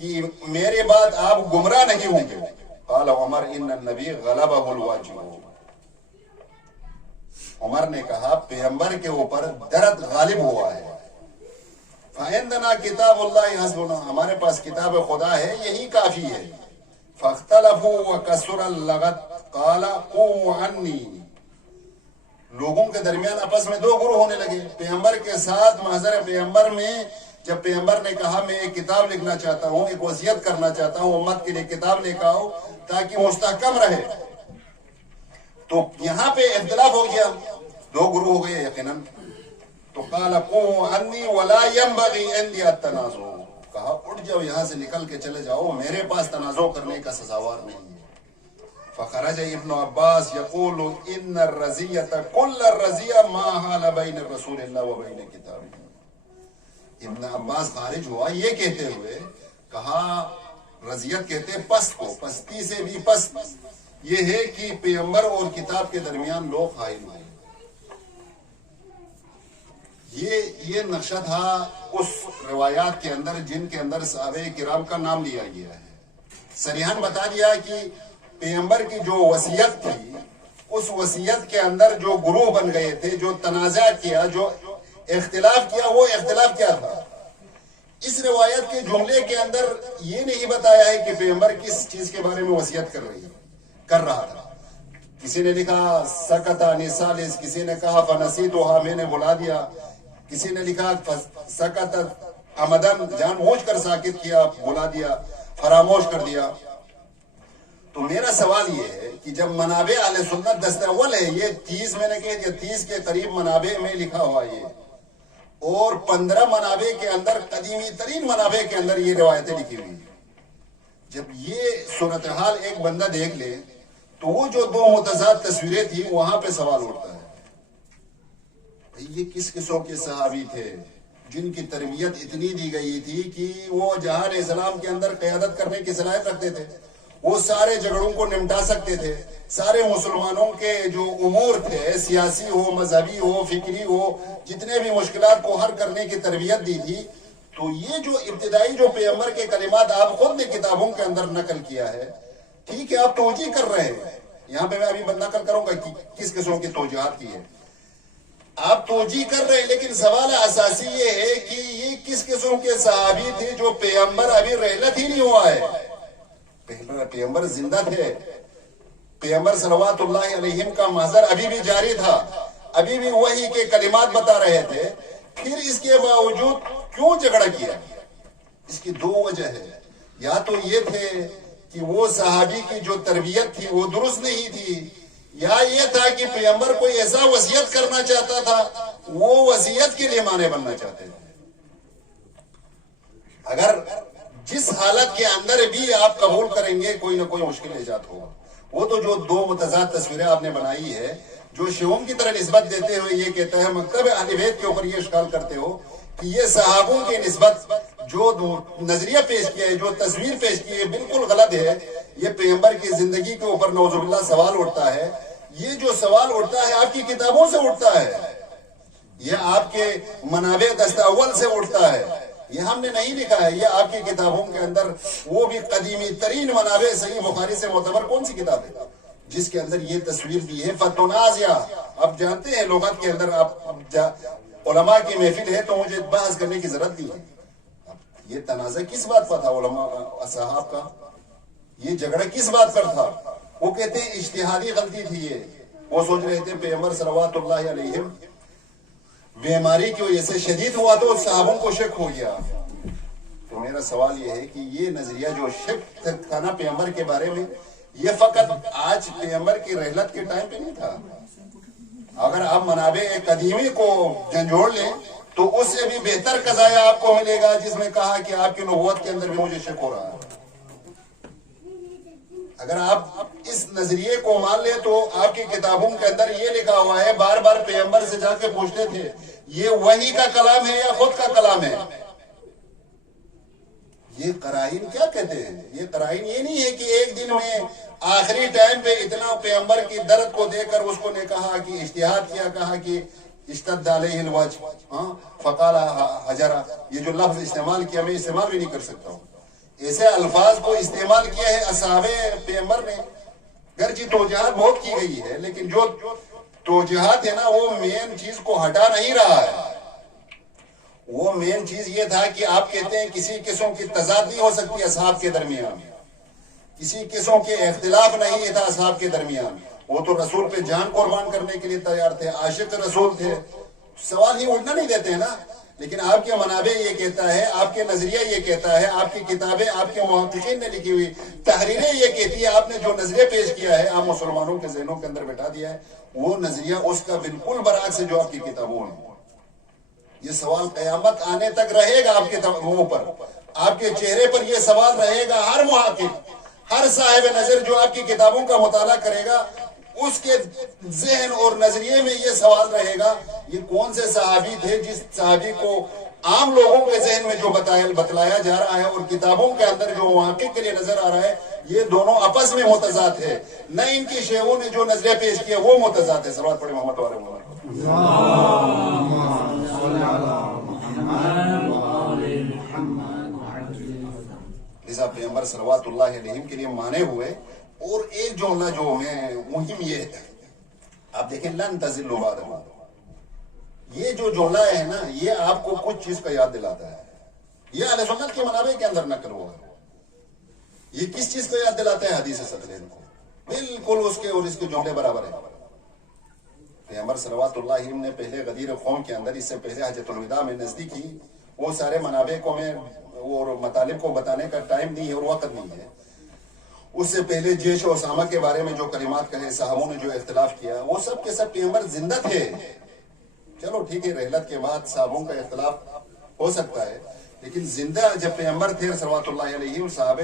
کہ میرے بعد آپ گمراہ نہیں ہوں گے۔ قال عمر ان النبی غلبہ الواجب، عمر نے کہا پیغمبر کے اوپر درد غالب ہوا ہے۔ فعندنا کتاب اللہ حسبنا، ہمارے پاس کتاب خدا ہے، یہی کافی ہے۔ فاختلفوا وکثر اللغط قال قوموا عنی، لوگوں کے درمیان آپس میں دو گروہ ہونے لگے، پیغمبر کے ساتھ محضر پیغمبر میں جب پیغمبر نے کہا میں ایک کتاب لکھنا چاہتا ہوں، ایک وصیت کرنا چاہتا ہوں، امت کے لیے کتاب لے کے آؤ تاکہ مستحکم رہے، تو یہاں پہ اختلاف ہو گیا، دو گروہ ہو گئے یقیناً۔ تو قال قوموا عنی ولا ينبغي عندي التنازع، کہا اٹھ جاؤ یہاں سے، نکل کے چلے جاؤ، میرے پاس تنازع کرنے کا سزاوار نہیں ہے۔ فخرج ابن عباس یقول ان الرزیۃ کل الرزیہ ما حال بین رسول اللہ و بین کتابہ، ابن عباس خارج ہوا یہ کہتے ہوئے، کہا رزیت کہتے ہیں پست کو، پستی سے بھی پست یہ ہے کہ پیغمبر اور کتاب کے درمیان لوگ حائل ہوئے۔ یہ نقشہ تھا اس روایات کے اندر جن کے اندر صحابہ کرام کا نام لیا گیا ہے۔ صریحاً بتا دیا کہ پیغمبر کی جو وصیت تھی، اس وصیت کے اندر جو گروہ بن گئے تھے، جو تنازع کیا، جو اختلاف کیا، وہ اختلاف کیا تھا۔ اس روایت کے جملے کے اندر یہ نہیں بتایا ہے کہ پیغمبر کس چیز کے بارے میں وصیت کر رہا تھا۔ کسی نے لکھا سکت عن الثالث، کسی نے کہا فنسیتھا، میں نے بلا دیا، کسی نے لکھا سکت عمدن، جان بوجھ کر ساکت کیا، بلا دیا، فراموش کر دیا۔ تو میرا سوال یہ ہے کہ جب منابع اہل سنت دست اول ہے، یہ 30 میں نے کہہ دیا، 30 کے قریب منابع میں لکھا ہوا یہ، اور 15 منابع کے اندر، قدیمی ترین منابع کے اندر یہ روایتیں لکھی ہوئی ہیں، جب یہ صورتحال ایک بندہ دیکھ لے تو وہ جو دو متضاد تصویریں تھی وہاں پہ سوال اٹھتا ہے، یہ کس قسم کے صحابی تھے جن کی تربیت اتنی دی گئی تھی کہ وہ جہان اسلام کے اندر قیادت کرنے کی صلاحیت رکھتے تھے، وہ سارے جھگڑوں کو نمٹا سکتے تھے، سارے مسلمانوں کے جو امور تھے، سیاسی ہو، مذہبی ہو، فکری ہو، جتنے بھی مشکلات کو حل کرنے کی تربیت دی تھی۔ تو یہ جو ابتدائی جو پیغمبر کے کلمات آپ خود نے کتابوں کے اندر نقل کیا ہے، ٹھیک ہے آپ توجیہ کر رہے ہیں، یہاں پہ میں ابھی نقل کروں گا کہ کس قسم کی توجیہات کی ہے، آپ توجیہ کر رہے ہیں، لیکن سوال اساسی یہ ہے کہ یہ کس قسم کے صحابی تھے جو پیغمبر ابھی رحلت ہی نہیں ہوا ہے، پیغمبر زندہ تھے، پیغمبر صلوات اللہ علیہم کا محضر ابھی بھی جاری تھا، ابھی بھی وحی کے کلمات بتا رہے تھے، پھر اس کے باوجود کیوں جھگڑا کیا؟ اس کی دو وجہ ہے، یا تو یہ تھے کہ وہ صحابی کی جو تربیت تھی وہ درست نہیں تھی، یا یہ تھا کہ پیغمبر کوئی ایسا وصیت کرنا چاہتا تھا، وہ وصیت کے لیے مانے بننا چاہتے تھے۔ اگر جس حالت کے اندر بھی آپ قبول کریں گے کوئی نہ کوئی مشکل ایجاد ہوگا۔ وہ تو جو دو متضاد تصویریں آپ نے بنائی ہے، جو شیعوں کی طرح نسبت دیتے ہوئے یہ کہتا ہے، مکتب اہل بیت کے اوپر یہ اشکال کرتے ہو کہ یہ صحابوں کی نسبت جو نظریہ پیش کیا ہے، جو تصویر پیش کی ہے، بالکل غلط ہے، یہ پیغمبر کی زندگی کے اوپر نعوذ باللہ سوال اٹھتا ہے۔ یہ جو سوال اٹھتا ہے آپ کی کتابوں سے اٹھتا ہے، یہ آپ کے منابع دست اول سے اٹھتا ہے، یہ ہم نے نہیں لکھا ہے، یہ آپ کی کتابوں کے اندر، وہ بھی قدیمی ترین منابع صحیح بخاری سے معتبر کون سی کتاب ہے جس کے اندر یہ تصویر دی ہے؟ فتنازع، آپ جانتے ہیں لغت کے اندر، آپ علماء کی محفل ہے تو مجھے بحث کرنے کی ضرورت نہیں ہے، یہ تنازع کس بات پر تھا علماء اصحاب کا؟ یہ جھگڑا کس بات پر تھا؟ وہ کہتے ہیں اجتہادی غلطی تھی، یہ وہ سوچ رہے تھے پیغمبر صلوات اللہ علیہ بیماری کی وجہ سے شدید ہوا تو صحابوں کو شک ہو گیا۔ تو میرا سوال یہ ہے کہ یہ نظریہ جو شک تھا نا پیغمبر کے بارے میں، یہ فقط آج پیغمبر کی رحلت کے ٹائم پہ نہیں تھا۔ اگر آپ منابع قدیمی کو جھنجھوڑ لیں تو اس سے بھی بہتر قضایا آپ کو ملے گا، جس میں کہا کہ آپ کی نبوت کے اندر بھی مجھے شک ہو رہا ہے۔ اگر آپ اس نظریے کو مان لیں تو آپ کی کتابوں کے اندر یہ لکھا ہوا ہے، بار بار پیغمبر سے جا کے پوچھتے تھے یہ وحی کا کلام ہے یا خود کا کلام ہے؟ یہ قرائن کیا کہتے ہیں؟ یہ قرائن یہ نہیں ہے کہ ایک دن میں آخری ٹائم پہ اتنا پیغمبر کی درد کو دے کر اس کو نے کہا کہ اجتہاد کیا، کہا کہ اشتد علیہ الوجہ فقال حجرا، یہ جو لفظ استعمال کیا میں استعمال بھی نہیں کر سکتا ہوں. ایسے الفاظ کو استعمال کیا ہے اصحاب پیغمبر نے. گرچہ توجیہات بہت کی گئی ہے لیکن جو توجیہات ہے نا وہ مین چیز کو ہٹا نہیں رہا ہے. وہ مین چیز یہ تھا کہ آپ کہتے ہیں کسی قسم کی تضاد نہیں ہو سکتی اصحاب کے درمیان، کسی قسم کے اختلاف نہیں تھا اصحاب کے درمیان. وہ تو رسول پہ جان قربان کرنے کے لیے تیار تھے، عاشق رسول تھے، سوال ہی اٹھنا نہیں دیتے ہیں نا. لیکن آپ کے منابع یہ کہتا ہے، آپ کے نظریہ یہ کہتا ہے، آپ کی کتابیں، آپ کے محققین نے لکھی ہوئی تحریریں یہ کہتی ہے، آپ نے جو نظریہ پیش کیا ہے عام مسلمانوں کے ذہنوں کے اندر بٹھا دیا ہے، وہ نظریہ اس کا بالکل برعکس ہے جو آپ کی کتابوں میں. یہ سوال قیامت آنے تک رہے گا آپ کے منہ پر، آپ کے چہرے پر یہ سوال رہے گا. ہر محقق، ہر صاحب نظر جو آپ کی کتابوں کا مطالعہ کرے گا اس کے ذہن اور نظریے میں یہ سوال رہے گا یہ کون سے صحابی تھے جس صحابی کو عام لوگوں کے ذہن میں جو بتلایا جا رہا ہے اور کتابوں کے اندر جو محقق کے لیے نظر آ رہا ہے یہ دونوں آپس میں متضاد ہے. نہ ان کی شیخوں نے جو نظریہ پیش کیا وہ متضاد ہے. صلوات پڑھیں محمد والے محمد. لذا پیغمبر صلوات اللہ علیہ کے لیے مانے ہوئے. اور ایک جملہ جو میں مہم یہ ہے، آپ دیکھیں لن تضلوا بعد ما، یہ جو جملہ ہے نا یہ آپ کو کچھ چیز کا یاد دلاتا ہے. یہ اہل سنت کے منابع کے اندر نقل ہوا. یہ کس چیز کا یاد دلاتا ہے؟ حدیث ثقلین کو. بالکل اس کے اور اس کے جملے برابر ہے. پیغمبر صلوات اللہ علیہ نے پہلے غدیر قوم کے اندر، اس سے پہلے حجۃ الوداع میں نزدیکی وہ سارے منابع کو میں اور مطالب کو بتانے کا ٹائم نہیں ہے اور وقت نہیں ہے. اس سے پہلے جیش و اسامہ کے بارے میں جو کلمات کہے، صحابوں نے جو اختلاف کیا، وہ سب کے سب پیغمبر زندہ تھے. چلو ٹھیک ہے، رحلت کے بعد صحابوں کا اختلاف ہو سکتا ہے لیکن زندہ جب پیغمبر تھے صلوات اللہ علیہ، صحابہ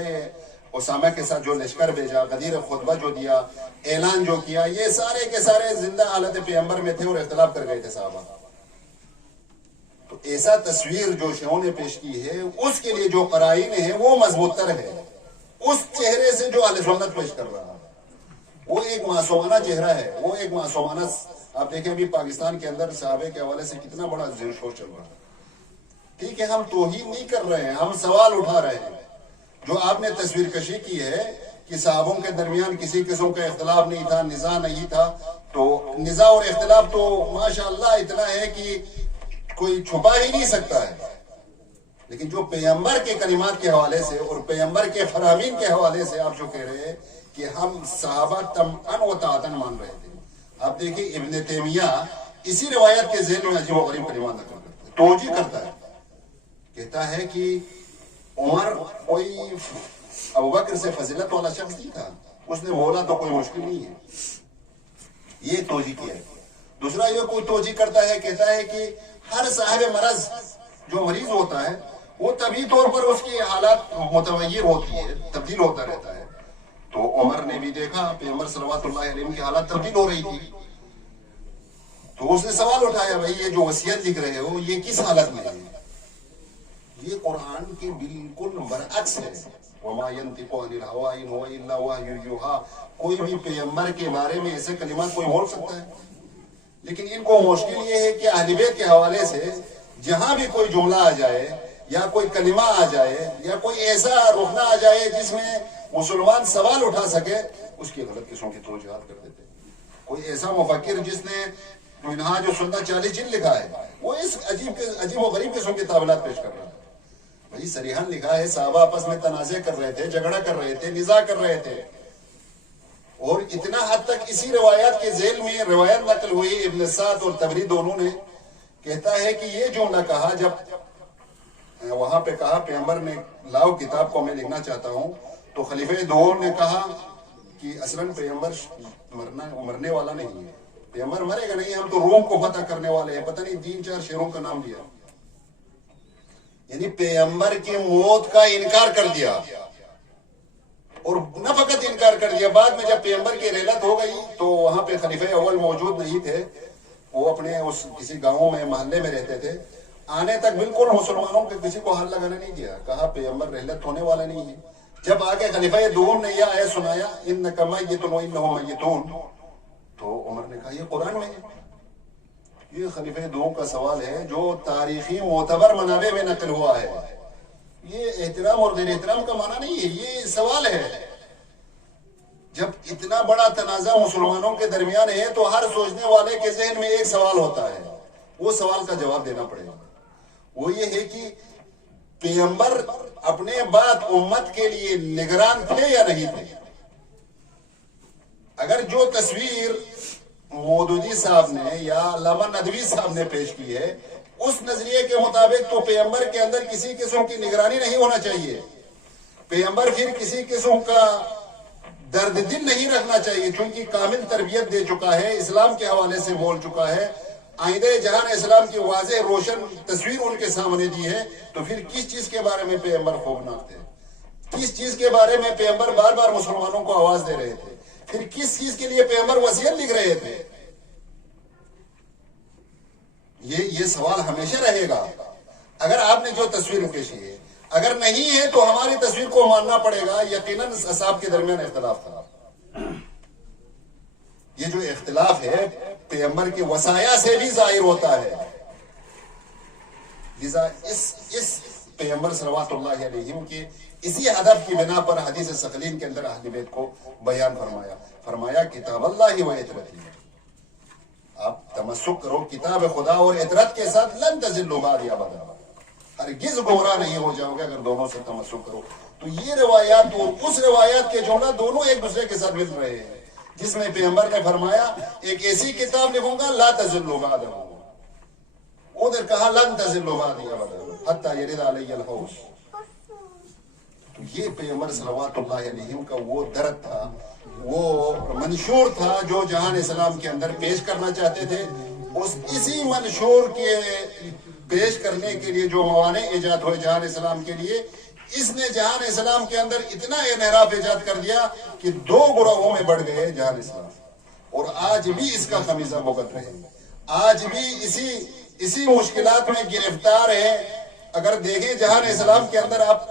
اسامہ کے ساتھ جو لشکر بھیجا، غدیر خطبہ جو دیا، اعلان جو کیا، یہ سارے کے سارے زندہ حالت پیغمبر میں تھے اور اختلاف کر گئے تھے صحابہ. تو ایسا تصویر جو شیعوں نے پیش کی ہے اس کے لیے جو قرائن ہے وہ مضبوط تر ہے اس چہرے سے جو اہل سنت پیش کر رہا ہے. وہ ایک معصومانہ چہرہ ہے، وہ ایک معصومانہ. آپ دیکھیں ابھی پاکستان کے اندر صحابہ کے حوالے سے کتنا بڑا زیر شور چل رہا ہے. ٹھیک ہے، ہم توہین نہیں کر رہے ہیں، ہم سوال اٹھا رہے ہیں. جو آپ نے تصویر کشی کی ہے کہ صحابوں کے درمیان کسی قسم کا اختلاف نہیں تھا، نزاع نہیں تھا، تو نزاع اور اختلاف تو ماشاءاللہ اتنا ہے کہ کوئی چھپا ہی نہیں سکتا ہے. لیکن جو پیغمبر کے کلمات کے حوالے سے اور پیغمبر کے فرامین کے حوالے سے آپ جو کہہ رہے ہیں کہ ہم صحابہ تمعن و تعاطن مان رہے تھے. آپ دیکھیں ابن تیمیہ اسی روایت کے ذیل میں عجیب و غریب کلمات نقل کرتا ہے، توجیہ کرتا ہے. کہتا ہے کہ عمر کوئی ابوبکر سے فضیلت والا شخص نہیں تھا، اس نے بولا تو کوئی مشکل نہیں ہے. یہ توجیہ کیا ہے. دوسرا یہ کوئی توجیہ کرتا ہے، کہتا ہے کہ ہر صاحب مرض جو مریض ہوتا ہے وہ طبعی طور پر اس کی حالات متغیر ہوتی ہے، تبدیل ہوتا رہتا ہے. تو عمر نے بھی دیکھا پیغمبر صلوات اللہ علیہ کی حالات تبدیل ہو رہی تھی، تو اس نے سوال اٹھایا بھائی یہ جو وصیت لکھ رہے ہو یہ کس حالت میں ہے؟ یہ قرآن کے بالکل برعکس ہے. وما ينطق عن الهوى ان هو الا وحي يوحى. کوئی بھی پیغمبر کے بارے میں ایسے کلمات کوئی بول سکتا ہے؟ لیکن ان کو مشکل یہ ہے کہ اہل بیت کے حوالے سے جہاں بھی کوئی جملہ آ جائے یا کوئی کلمہ آ جائے یا کوئی ایسا رخنہ آ جائے جس میں مسلمان سوال اٹھا سکے، اس کی غلط قسم کی توجیہات کر دیتے. کوئی ایسا مفکر جس نے منہاج السنہ 40 جلد لکھا ہے وہ اس عجیب و غریب قسم کی تعبیرات پیش کر رہا ہے. بھائی صریحاً لکھا ہے صحابہ آپس میں تنازع کر رہے تھے، جھگڑا کر رہے تھے، نزاع کر رہے تھے. اور اتنا حد تک اسی روایات کے ذیل میں روایت نقل ہوئی ابن سعد اور تبری دونوں نے، کہتا ہے کہ یہ جملہ کہا جب وہاں پہ کہا پیغمبر نے لاؤ کتاب کو میں لکھنا چاہتا ہوں، تو خلیفہ دوم نے کہا کہ اصلاً پیغمبر مرنے والا نہیں ہے، پیغمبر مرے گا نہیں، ہم تو روم کو فتح کرنے والے ہیں. پتہ نہیں 3-4 شہروں کا نام دیا. یعنی پیغمبر کی موت کا انکار کر دیا. اور نہ فقط انکار کر دیا، بعد میں جب پیغمبر کی رحلت ہو گئی تو وہاں پہ خلیفہ اول موجود نہیں تھے، وہ اپنے اس کسی گاؤں میں محلے میں رہتے تھے. آنے تک بالکل مسلمانوں کے کسی کو ہاتھ لگانے نہیں دیا. کہا پیغمبر رحلت ہونے والا نہیں ہے. جب آگے خلیفہ دوم نے یہ آیت سنایا انک میت و انہم میتون، تو عمر نے کہا یہ قرآن میں ہے. یہ خلیفہ دوم کا سوال ہے جو تاریخی معتبر منابع میں نقل ہوا ہے. یہ احترام اور غیر احترام کا معنی نہیں ہے، یہ سوال ہے. جب اتنا بڑا تنازع مسلمانوں کے درمیان ہے تو ہر سوچنے والے کے ذہن میں ایک سوال ہوتا ہے، وہ سوال کا جواب دینا پڑے گا. وہ یہ ہے کہ پیغمبر اپنے بعد امت کے لیے نگران تھے یا نہیں تھے؟ اگر جو تصویر مودودی صاحب نے یا علامہ ندوی صاحب نے پیش کی ہے اس نظریے کے مطابق تو پیغمبر کے اندر کسی قسم کی نگرانی نہیں ہونا چاہیے. پیغمبر پھر کسی قسم کا درد دل نہیں رکھنا چاہیے، چونکہ کامل تربیت دے چکا ہے، اسلام کے حوالے سے بول چکا ہے، آئندہ جہان اسلام کی واضح روشن تصویر ان کے سامنے دی ہے. تو پھر کس چیز کے بارے میں پیغمبر خوفناک تھے؟ کس چیز کے بارے میں پیغمبر بار بار مسلمانوں کو آواز دے رہے تھے؟ پھر کس چیز کے لیے پیغمبر وصیت لکھ رہے تھے؟ یہ سوال ہمیشہ رہے گا. اگر آپ نے جو تصویر پیش کی ہے اگر نہیں ہے تو ہماری تصویر کو ماننا پڑے گا. یقیناً اصحاب کے درمیان اختلاف تھا. یہ جو اختلاف ہے پیغمبر کے وصایا سے بھی ظاہر ہوتا ہے. لذا اس پیغمبر صلوات اللہ علیہ کے اسی ہدف کی بنا پر حدیث ثقلین کے اندر اہل بیت کو بیان فرمایا کتاب اللہ و عطرتی، آپ تمسک کرو کتاب خدا اور عطرت کے ساتھ، لن تضلوا بعدی ابدا، ہرگز گمراہ نہیں ہو جاؤ گے اگر دونوں سے تمسک کرو. تو یہ روایات اور اس روایات کے جملہ دونوں ایک دوسرے کے ساتھ مل رہے ہیں، جس میں پیغمبر نے فرمایا ایک ایسی کتاب لکھوں گا لا تضلوا بعدہ، ادھر کہا لن تضلوا بعدی ابدا حتی یرد علی الحوض. تو یہ پیغمبر صلوات اللہ علیہ کا وہ درد تھا، وہ منشور تھا جو جہان اسلام کے اندر پیش کرنا چاہتے تھے. اسی منشور کے پیش کرنے کے لیے جو موانع ایجاد ہوئے جہان اسلام کے لیے، اس نے جہان اسلام کے اندر اتنا انحراف ایجاد کر دیا کہ دو گروہوں میں بڑھ گئے جہان اسلام. اور آج بھی اس کا خمیزہ بھگت رہے ہیں، آج بھی اسی مشکلات میں گرفتار ہے. اگر دیکھیں جہان اسلام کے اندر آپ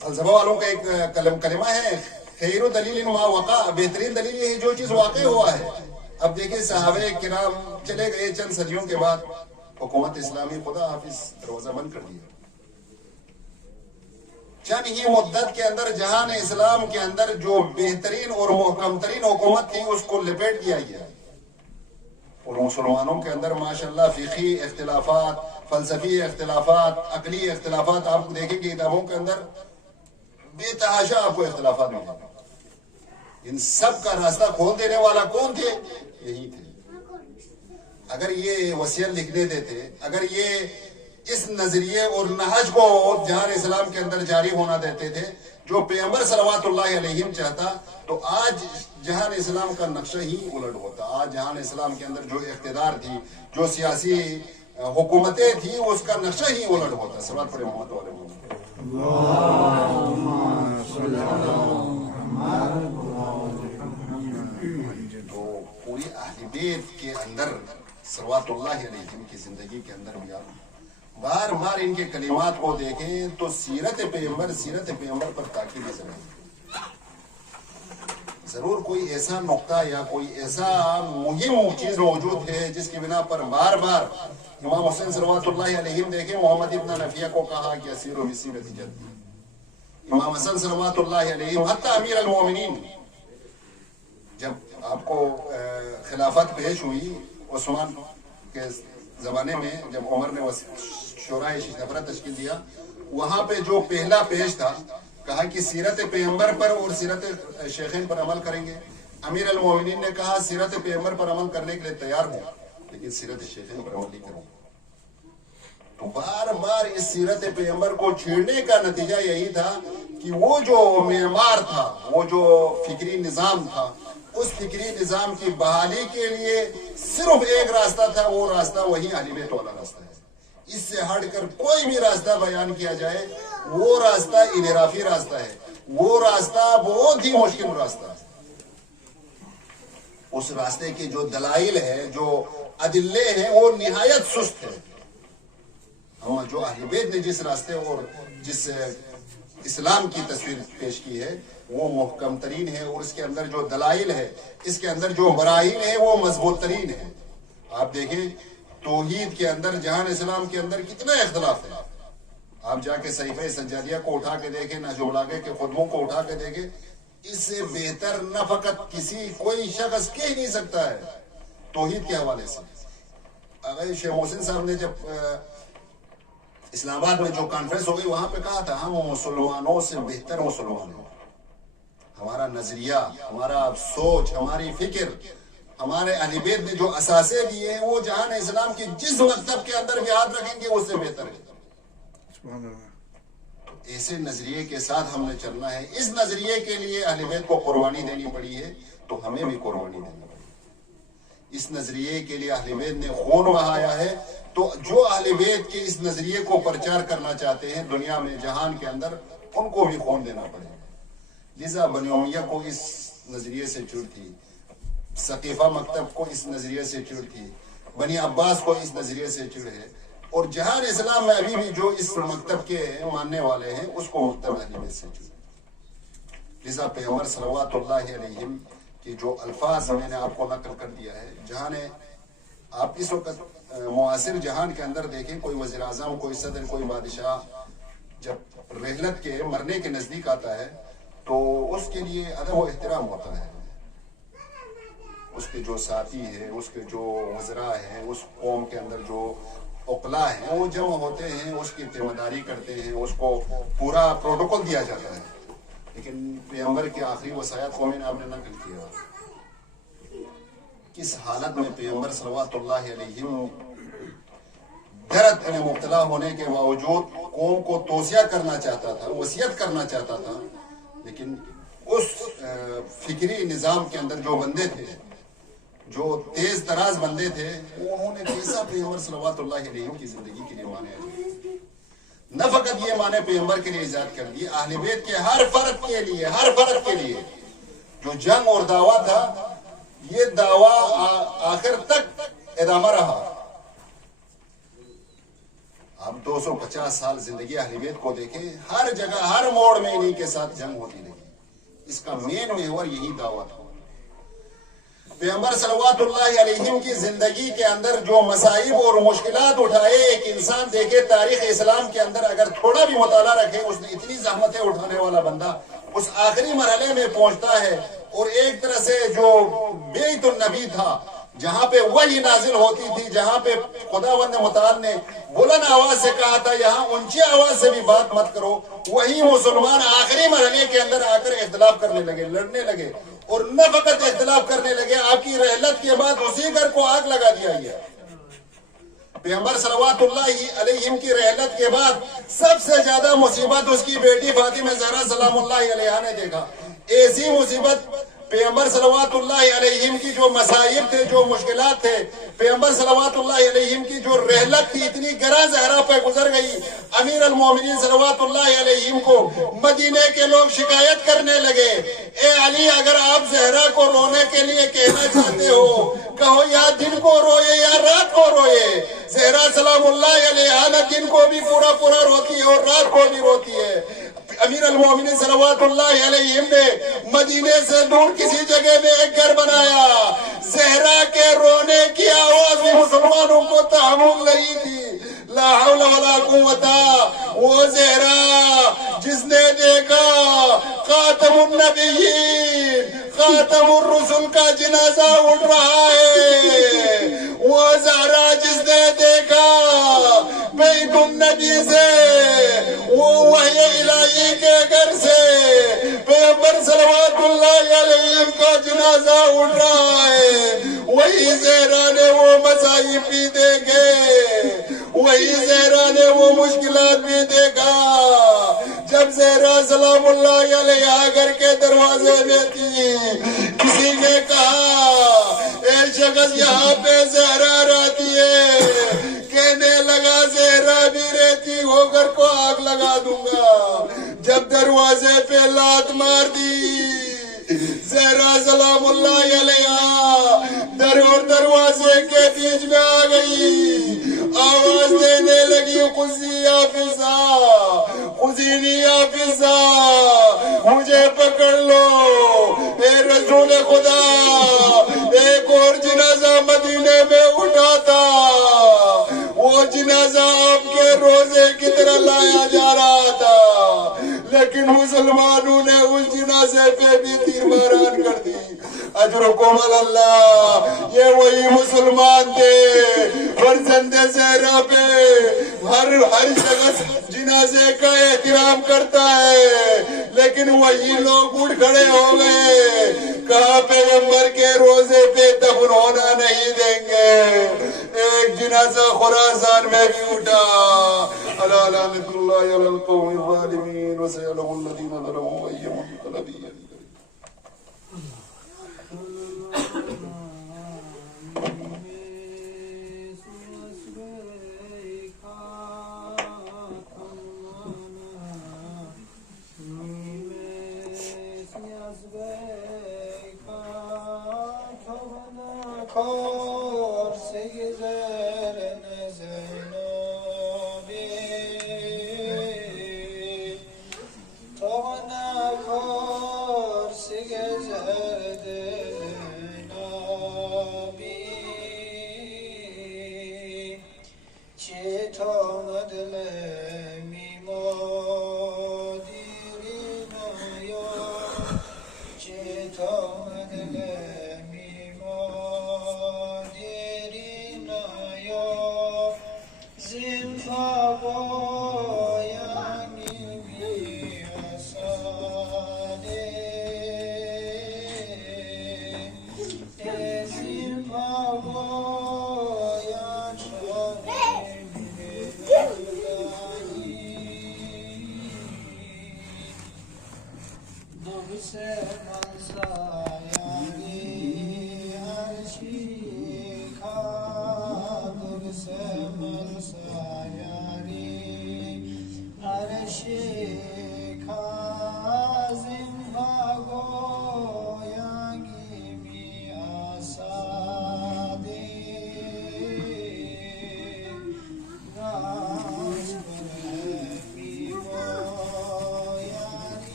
فلسفہ والوں کا ایک کلمہ ہے خیر دلیل ما وقع، بہترین دلیل یہ جو چیز واقع ہوا ہے. اب دیکھیں صحابہ کرام چلے گئے چند صدیوں کے بعد، حکومت اسلامی خدا حافظ دروازہ بند کر دیا. چند ہی مدت کے اندر جہان اسلام کے اندر جو بہترین اور محکم ترین حکومت تھی اس کو لپیٹ دیا گیا. اور مسلمانوں کے اندر ماشاءاللہ فقہی اختلافات، فلسفی اختلافات، عقلی اختلافات، آپ دیکھیں کہ کتابوں کے اندر بے تحاشا آپ کو اختلافات ملیں گے. ان سب کا راستہ کھول دینے والا کون تھے؟ یہی تھے. اگر یہ وصیت لکھنے دیتے، اگر یہ اس نظریے اور نہج کو جہان اسلام کے اندر جاری ہونا دیتے تھے جو پیغمبر صلوات اللہ علیہ چاہتا، تو آج جہان اسلام کا نقشہ ہی الٹ ہوتا. آج جہان اسلام کے اندر جو اقتدار تھی، جو سیاسی حکومتیں تھیں، اس کا نقشہ ہی الٹ ہوتا. صلوات پڑھیں محمد والے محمد. تو پوری اہل بیت کے اندر صلوات اللہ علیہ کی زندگی کے اندر بھی آپ بار بار ان کے کلمات کو دیکھیں تو سیرت پیغمبر پر تاکید نظر آئے. ضرور کوئی ایسا نقطہ یا کوئی ایسا مہم چیز موجود ہے جس کی بنا پر بار بار امام حسین صلوات اللہ علیہ دیکھیں محمد ابن نفیہ کو کہا کہ اسیرو بسیرت جدی. امام حسن صلوات اللہ علیہ حتی امیر المومنین، جب آپ کو خلافت پیش ہوئی عثمان کے زمانے میں، جب عمر نے شورائے شفرہ تشکیل دیا، وہاں پہ جو پہلا پیش تھا کہا کہ سیرت پیغمبر پر اور سیرت شیخین پر عمل کریں گے. امیر المومنین نے کہا سیرت پیغمبر پر عمل کرنے کے لیے تیار ہوں لیکن سیرت شیخین پر عمل نہیں کروں. تو بار بار اس سیرت پیغمبر کو چھیڑنے کا نتیجہ یہی تھا کہ وہ جو معمار تھا، وہ جو فکری نظام تھا، اس فکری نظام کی بحالی کے لیے صرف ایک راستہ تھا، وہ راستہ وہی اہل بیت والا راستہ ہے. اس سے ہٹ کر کوئی بھی راستہ بیان کیا جائے وہ راستہ انحرافی راستہ ہے، وہ راستہ بہت ہی مشکل راستہ ہے. اس راستے کے جو دلائل ہے، جو ادلے ہیں وہ نہایت سست ہے. ہم جو اہل بیت نے جس راستے اور جس اسلام کی تصویر پیش کی ہے وہ محکم ترین ہے، اور اس کے اندر جو دلائل ہے، اس کے اندر جو براہین ہے وہ مضبوط ترین ہے. آپ دیکھیں توحید کے اندر جہان اسلام کے اندر کتنا اختلاف ہے. آپ جا کے صحیفہ سجادیہ کو اٹھا کے دیکھیں، نہج البلاغہ کے خطبوں کو اٹھا کے دیکھیں، اس سے بہتر نہ فقط کوئی شخص کہہ نہیں سکتا ہے توحید کے حوالے سے. اگر شیخ محسن صاحب نے جب اسلام آباد میں جو کانفرنس ہو گئی وہاں پہ کہا تھا ہم مسلمانوں سے بہتر مسلمان ہیں. ہمارا نظریہ، ہمارا سوچ، ہماری فکر، ہمارے اہل بیت نے جو اثاثے دیے ہیں وہ جہان اسلام کی جس مکتب کے اندر بھی ہاتھ رکھیں گے اس سے بہتر ہے. ایسے نظریے کے ساتھ ہم نے چلنا ہے. اس نظریے کے لیے اہل بیت کو قربانی دینی پڑی ہے تو ہمیں بھی قربانی دینی پڑی ہے. اس نظریے کے لیے اہل بیت نے خون بہایا ہے تو جو اہل بیت کے اس نظریے کو پرچار کرنا چاہتے ہیں دنیا میں، جہان کے اندر، ان کو بھی خون دینا پڑے گا. لذا بنی امیہ کو اس نظریے سے چڑ تھی، ثقیفہ مکتب کو اس نظریے سے چڑ تھی، بنی عباس کو اس نظریے سے چڑ ہے، اور جہان اسلام میں ابھی بھی جو اس مکتب کے ماننے والے ہیں اس کو مکتب اہل بیت سے چڑ. لذا پیغمبر صلوات اللہ علیہ کی جو الفاظ میں نے آپ کو نقل کر دیا ہے، جہاں آپ اس وقت معاصر جہان کے اندر دیکھیں، کوئی وزیر اعظم، کوئی صدر، کوئی بادشاہ جب رحلت کے مرنے کے نزدیک آتا ہے تو اس کے لیے ادب و احترام ہوتا ہے. اس کے جو ساتھی ہیں، اس کے جو وزراء ہیں، اس قوم کے اندر جو عقلاء ہیں وہ جمع ہوتے ہیں، اس کی تیمارداری کرتے ہیں، اس کو پورا پروٹوکول دیا جاتا ہے. لیکن پیغمبر کے آخری وصیات کو میں نے آپ نے نقل کیا، کس حالت میں پیغمبر صلوات اللہ علیہ درد میں مبتلا ہونے کے باوجود قوم کو توصیہ کرنا چاہتا تھا، وصیت کرنا چاہتا تھا. لیکن اس فکری نظام کے اندر جو بندے تھے، جو تیز تراز بندے تھے، انہوں نے کیسا پیغمبر صلوات اللہ علیہ کی زندگی کے لیے مانے. نہ فقط یہ مانے پیغمبر کے لیے ایجاد کر دی، اہل بیت کے ہر فرد کے لیے جو جنگ اور دعویٰ تھا، یہ دعویٰ آخر تک ادامہ رہا. اب 250 سال زندگی اہل بیت کو دیکھیں، ہر جگہ ہر موڑ میں انہی کے ساتھ جنگ ہوتی رہی. اس کا مین محور یہی دعوت تھا. پیغمبر صلوات اللہ علیہ کی زندگی کے اندر جو مصائب اور مشکلات اٹھائے، ایک انسان دیکھے تاریخ اسلام کے اندر اگر تھوڑا بھی مطالعہ رکھے، اس نے اتنی زحمتیں اٹھانے والا بند اس آخری مرحلے میں پہنچتا ہے. اور ایک طرح سے جو بیت النبی تھا، جہاں پہ وحی نازل ہوتی تھی، جہاں پہ خداوند متعال نے بلند آواز سے کہا تھا یہاں اونچی آواز سے بھی بات مت کرو، وہی مسلمان آخری مرحلے کے اندر آ کر اختلاف کرنے لگے، لڑنے لگے. اور نہ فقط اختلاف کرنے لگے، آپ کی رحلت کے بعد اسی گھر کو آگ لگا دیا گیا. پیغمبر صلوات اللہ علیہ کی رحلت کے بعد سب سے زیادہ مصیبت اس کی بیٹی فاطمہ زہرا سلام اللہ علیہا نے دیکھا. ایسی مصیبت پیغمبر صلوات اللہ علیہ کی جو مصائب تھے، جو مشکلات تھے، پیغمبر صلوات اللہ علیہ کی جو رحلت تھی، اتنی گراں زہرا پہ گزر گئی. امیر المومنین صلوات اللہ علیہ کو مدینے کے لوگ شکایت کرنے لگے، اے علی اگر آپ زہرا کو رونے کے لیے کہنا چاہتے ہو، کہو یا دن کو روئے یا رات کو روئے. زہرا سلام اللہ علیہا نہ دن کو بھی پورا روتی ہے اور رات کو بھی روتی ہے. امیر المومنین صلوات اللہ علیہ نے مدینے سے دور کسی جگہ میں ایک گھر بنایا. زہرا کے رونے کی آواز بھی مسلمانوں کو تحمل نہیں تھی. لا حول ولا قوت. وہ زہرا جس نے دیکھا خاتم النبیین، خاتم الرسل کا جنازہ اٹھ رہا ہے، وہ زہرا جس نے دیکھا بیت النبی سے، وہ وحی الہی کے گھر سے پیغمبر صلوات اللہ علیہ کا جنازہ اٹھ رہا ہے، وہی زہرا نے وہ مصائب بھی دیکھے، وہی زہرا نے وہ مشکلات بھی دیکھا. جب زہرا سلام اللہ علیہا گھر کے دروازے میں تھی، کسی نے کہا اے شخص یہاں پہ زہرا رہتی ہے، کہنے لگا زہرا بھی رہتی ہو گھر کو آگ لگا دوں گا. جب دروازے پہ لات مار دی، زہرا سلام اللہ علیہا در اور دروازے کے بیچ میں اور جنازہ مدینے میں اٹھا تھا، وہ جنازہ آپ کے روزے کی طرح لایا جا رہا تھا، لیکن مسلمانوں نے اس جنازے پہ بھی تیرباران کر دی۔ اجرکم اللہ، یہ وہی مسلمان تھے فرزند زہرا پہ ہر شخص جنازے کا احترام کرتا ہے، لیکن وہی لوگ اٹھ کھڑے ہو گئے، کہا پیغمبر کے روزے پہ دفن ہونا نہیں دیں گے۔ ایک جنازہ خراسان میں بھی اٹھا۔ الا لعنت اللہ علی القوم الظالمین وسيعلم الذين ظلموا أي منقلب ينقلبون۔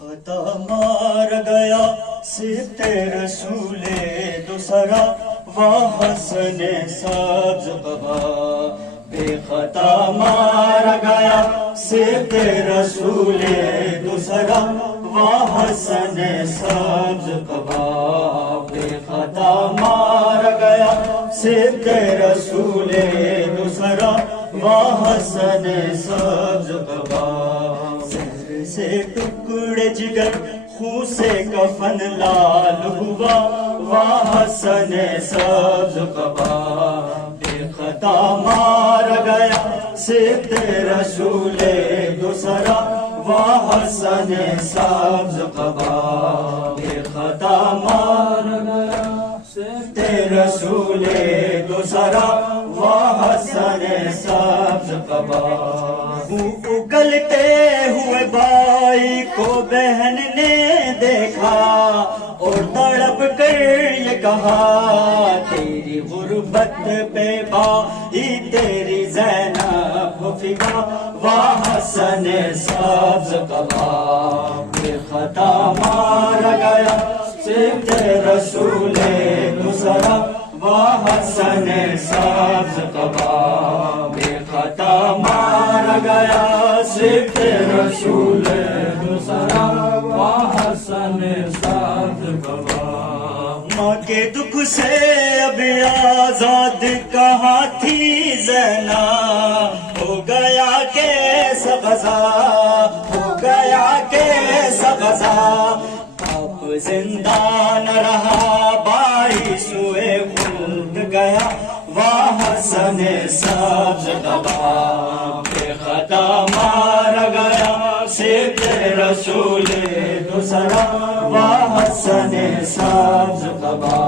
خطا مار گیا سبت رسول دوسرا واہ حسن سبز قبا بے خطا مار گیا سبت رسول دوسرا واہ حسن سبز قبا بے خطا مار گیا سبت رسول دوسرا واہ حسن سبز قبا سے ٹکڑے جگر خون سے کفن لال ہوا واہ حسن سبز قبا بے خطا مار گیا سبت رسول دوسرا واہ حسن سبز قبا بے خطا مار گیا سبت رسول دوسرا واہ حسن سبز قبا اگلتے ہوئے بھائی کو بہن نے دیکھا اور تڑپ کر یہ کہا تیری غربت پہ بھائی تیری زینب فدا واہ حسن سبز قبا بے خطا مار گیا سبت رسول دوسرا واہ حسن سبز قبا بے خطا مار گیا سبت رسول دوسرا واہ حسن سبز قبا ماں کے دکھ سے اب آزاد کہاں تھی زینب ہو گیا کیسا غزا ہو گیا کیسا غزا آپ زندہ نہ رہا بائی سوئے خلد گیا واہ حسن سبز قبا بے خطا مار گیا سبت رسول دوسرا واہ حسن سبز قبا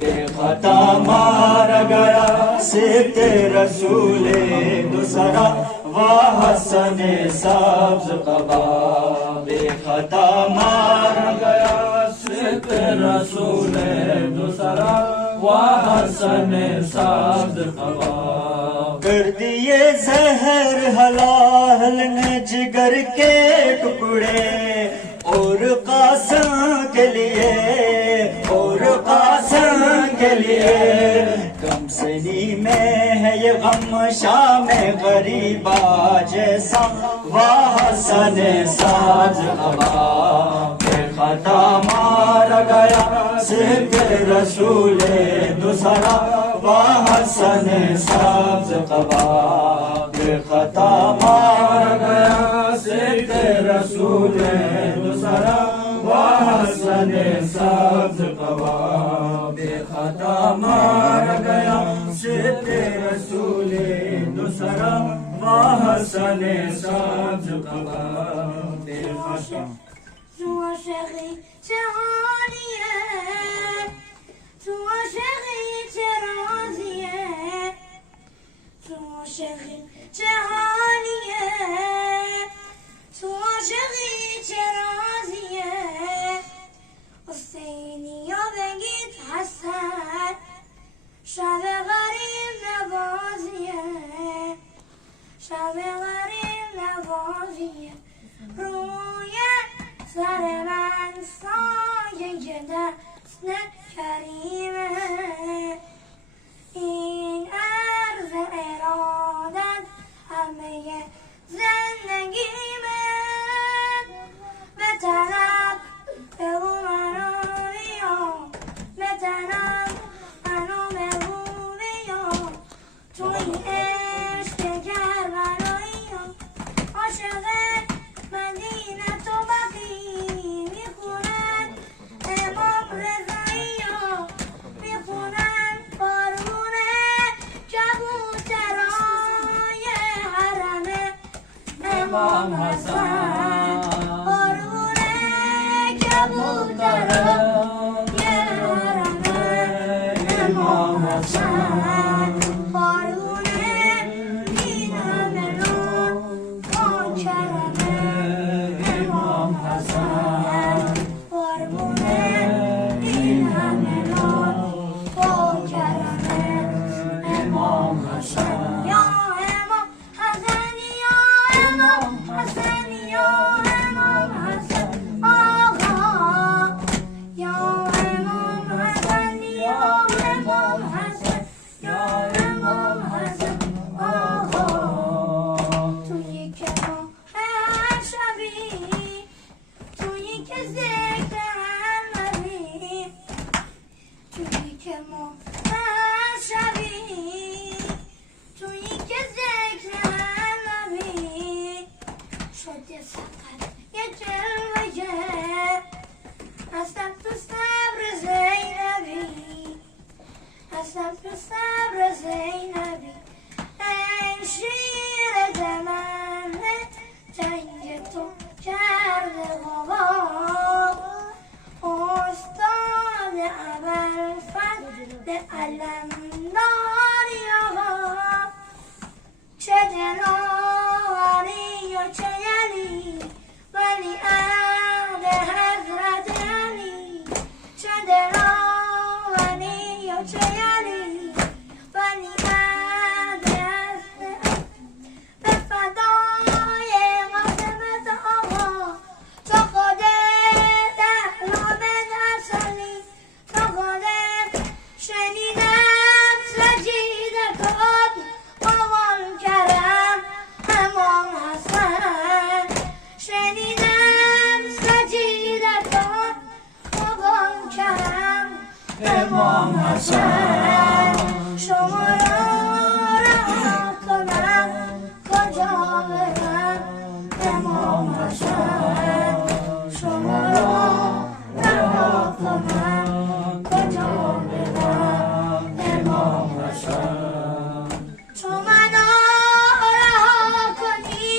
بے خطا مار گیا سبت رسول دوسرا واہ حسن سبز قبا بے خطا مار گیا سبت رسول دوسرا واہ حسن سبز قبا کر دیے زہر حلال نے جگر کے ٹکڑے اور قاسم کے لیے اور قاسم کے لیے کم سنی میں ہے یہ غم شام غریبا جیسا واہ حسن سبز قبا بے خطا مار گیا سبت رسول دوسرا واہ حسن سبز قبا بے خطا مار گیا سبت رسول دوسرا واہ حسن سبز قبا بے خطا مار گیا سبت رسول دوسرا واہ حسن سبز قبا بے خطا تو عاشقی چه حالیه تو عاشقی چه راضیه تو عاشقی چه حالیه تو عاشقی چه راضیه حسینی یا بگید حسن شب غریب نوازیه شب غریب نوازیه روی سر من سایه دست کریمه این عرض ارادت همه زندگیمه به طرف بگو منو بیام به طرف منو بگو بیام تو این عشق کربلاییم عاشق مدینه تو بقی میخونن امام رضایی دارم یه حرمه امام حسن بارونه این همه نور با کرمه امام حسن بارونه این همه نور با کرمه امام حسن یا امام حسن یا امام حسن یا امام حسن آقا یا امام حسن یا امام حسن یا امام حسن آقا توی که ما هر شبی توی که ذکر همه توی که ما هر شبی توی که ذکر همه شده فقط یه جلوه هستم تو صبر زینبی هستم تو صبر زینبی ای شیر دمنه جنگ تو کرده بابا استاد ابوالفضل علمداری آقا چه دلاوری و چه یلی ولی عهد حضرت علی چه دلاوری و چه یلی ولی عهد حضرت به فدای قاسمت آقا تو خودت احلامت اصلی تو خودت شنیدم سجیده کن بابام کرم امام حسن شنیدم سجیده کن بابام کرم امام حسن شما را رها کنم کجا برم امام حسن شما را رها کنم کجا برم امام حسن تو منو رها کنی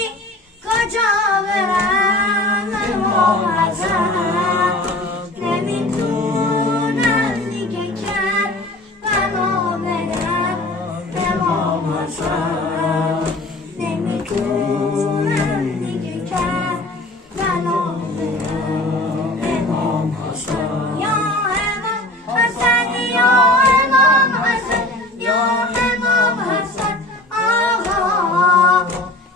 کجا برم امام حسن نمیتونم دیگه کرد بنا برم امام حسن نمیتونم دیگه کرد بنا برم امام حسن یا امام حسن یا امام حسن یا امام حسن آقا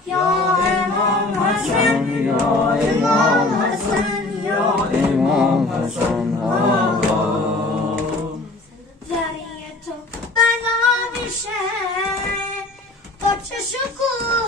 یا امام حسن یا امام حسن یا امام حسن آقا زریه تو بنا میشه با چه شکوه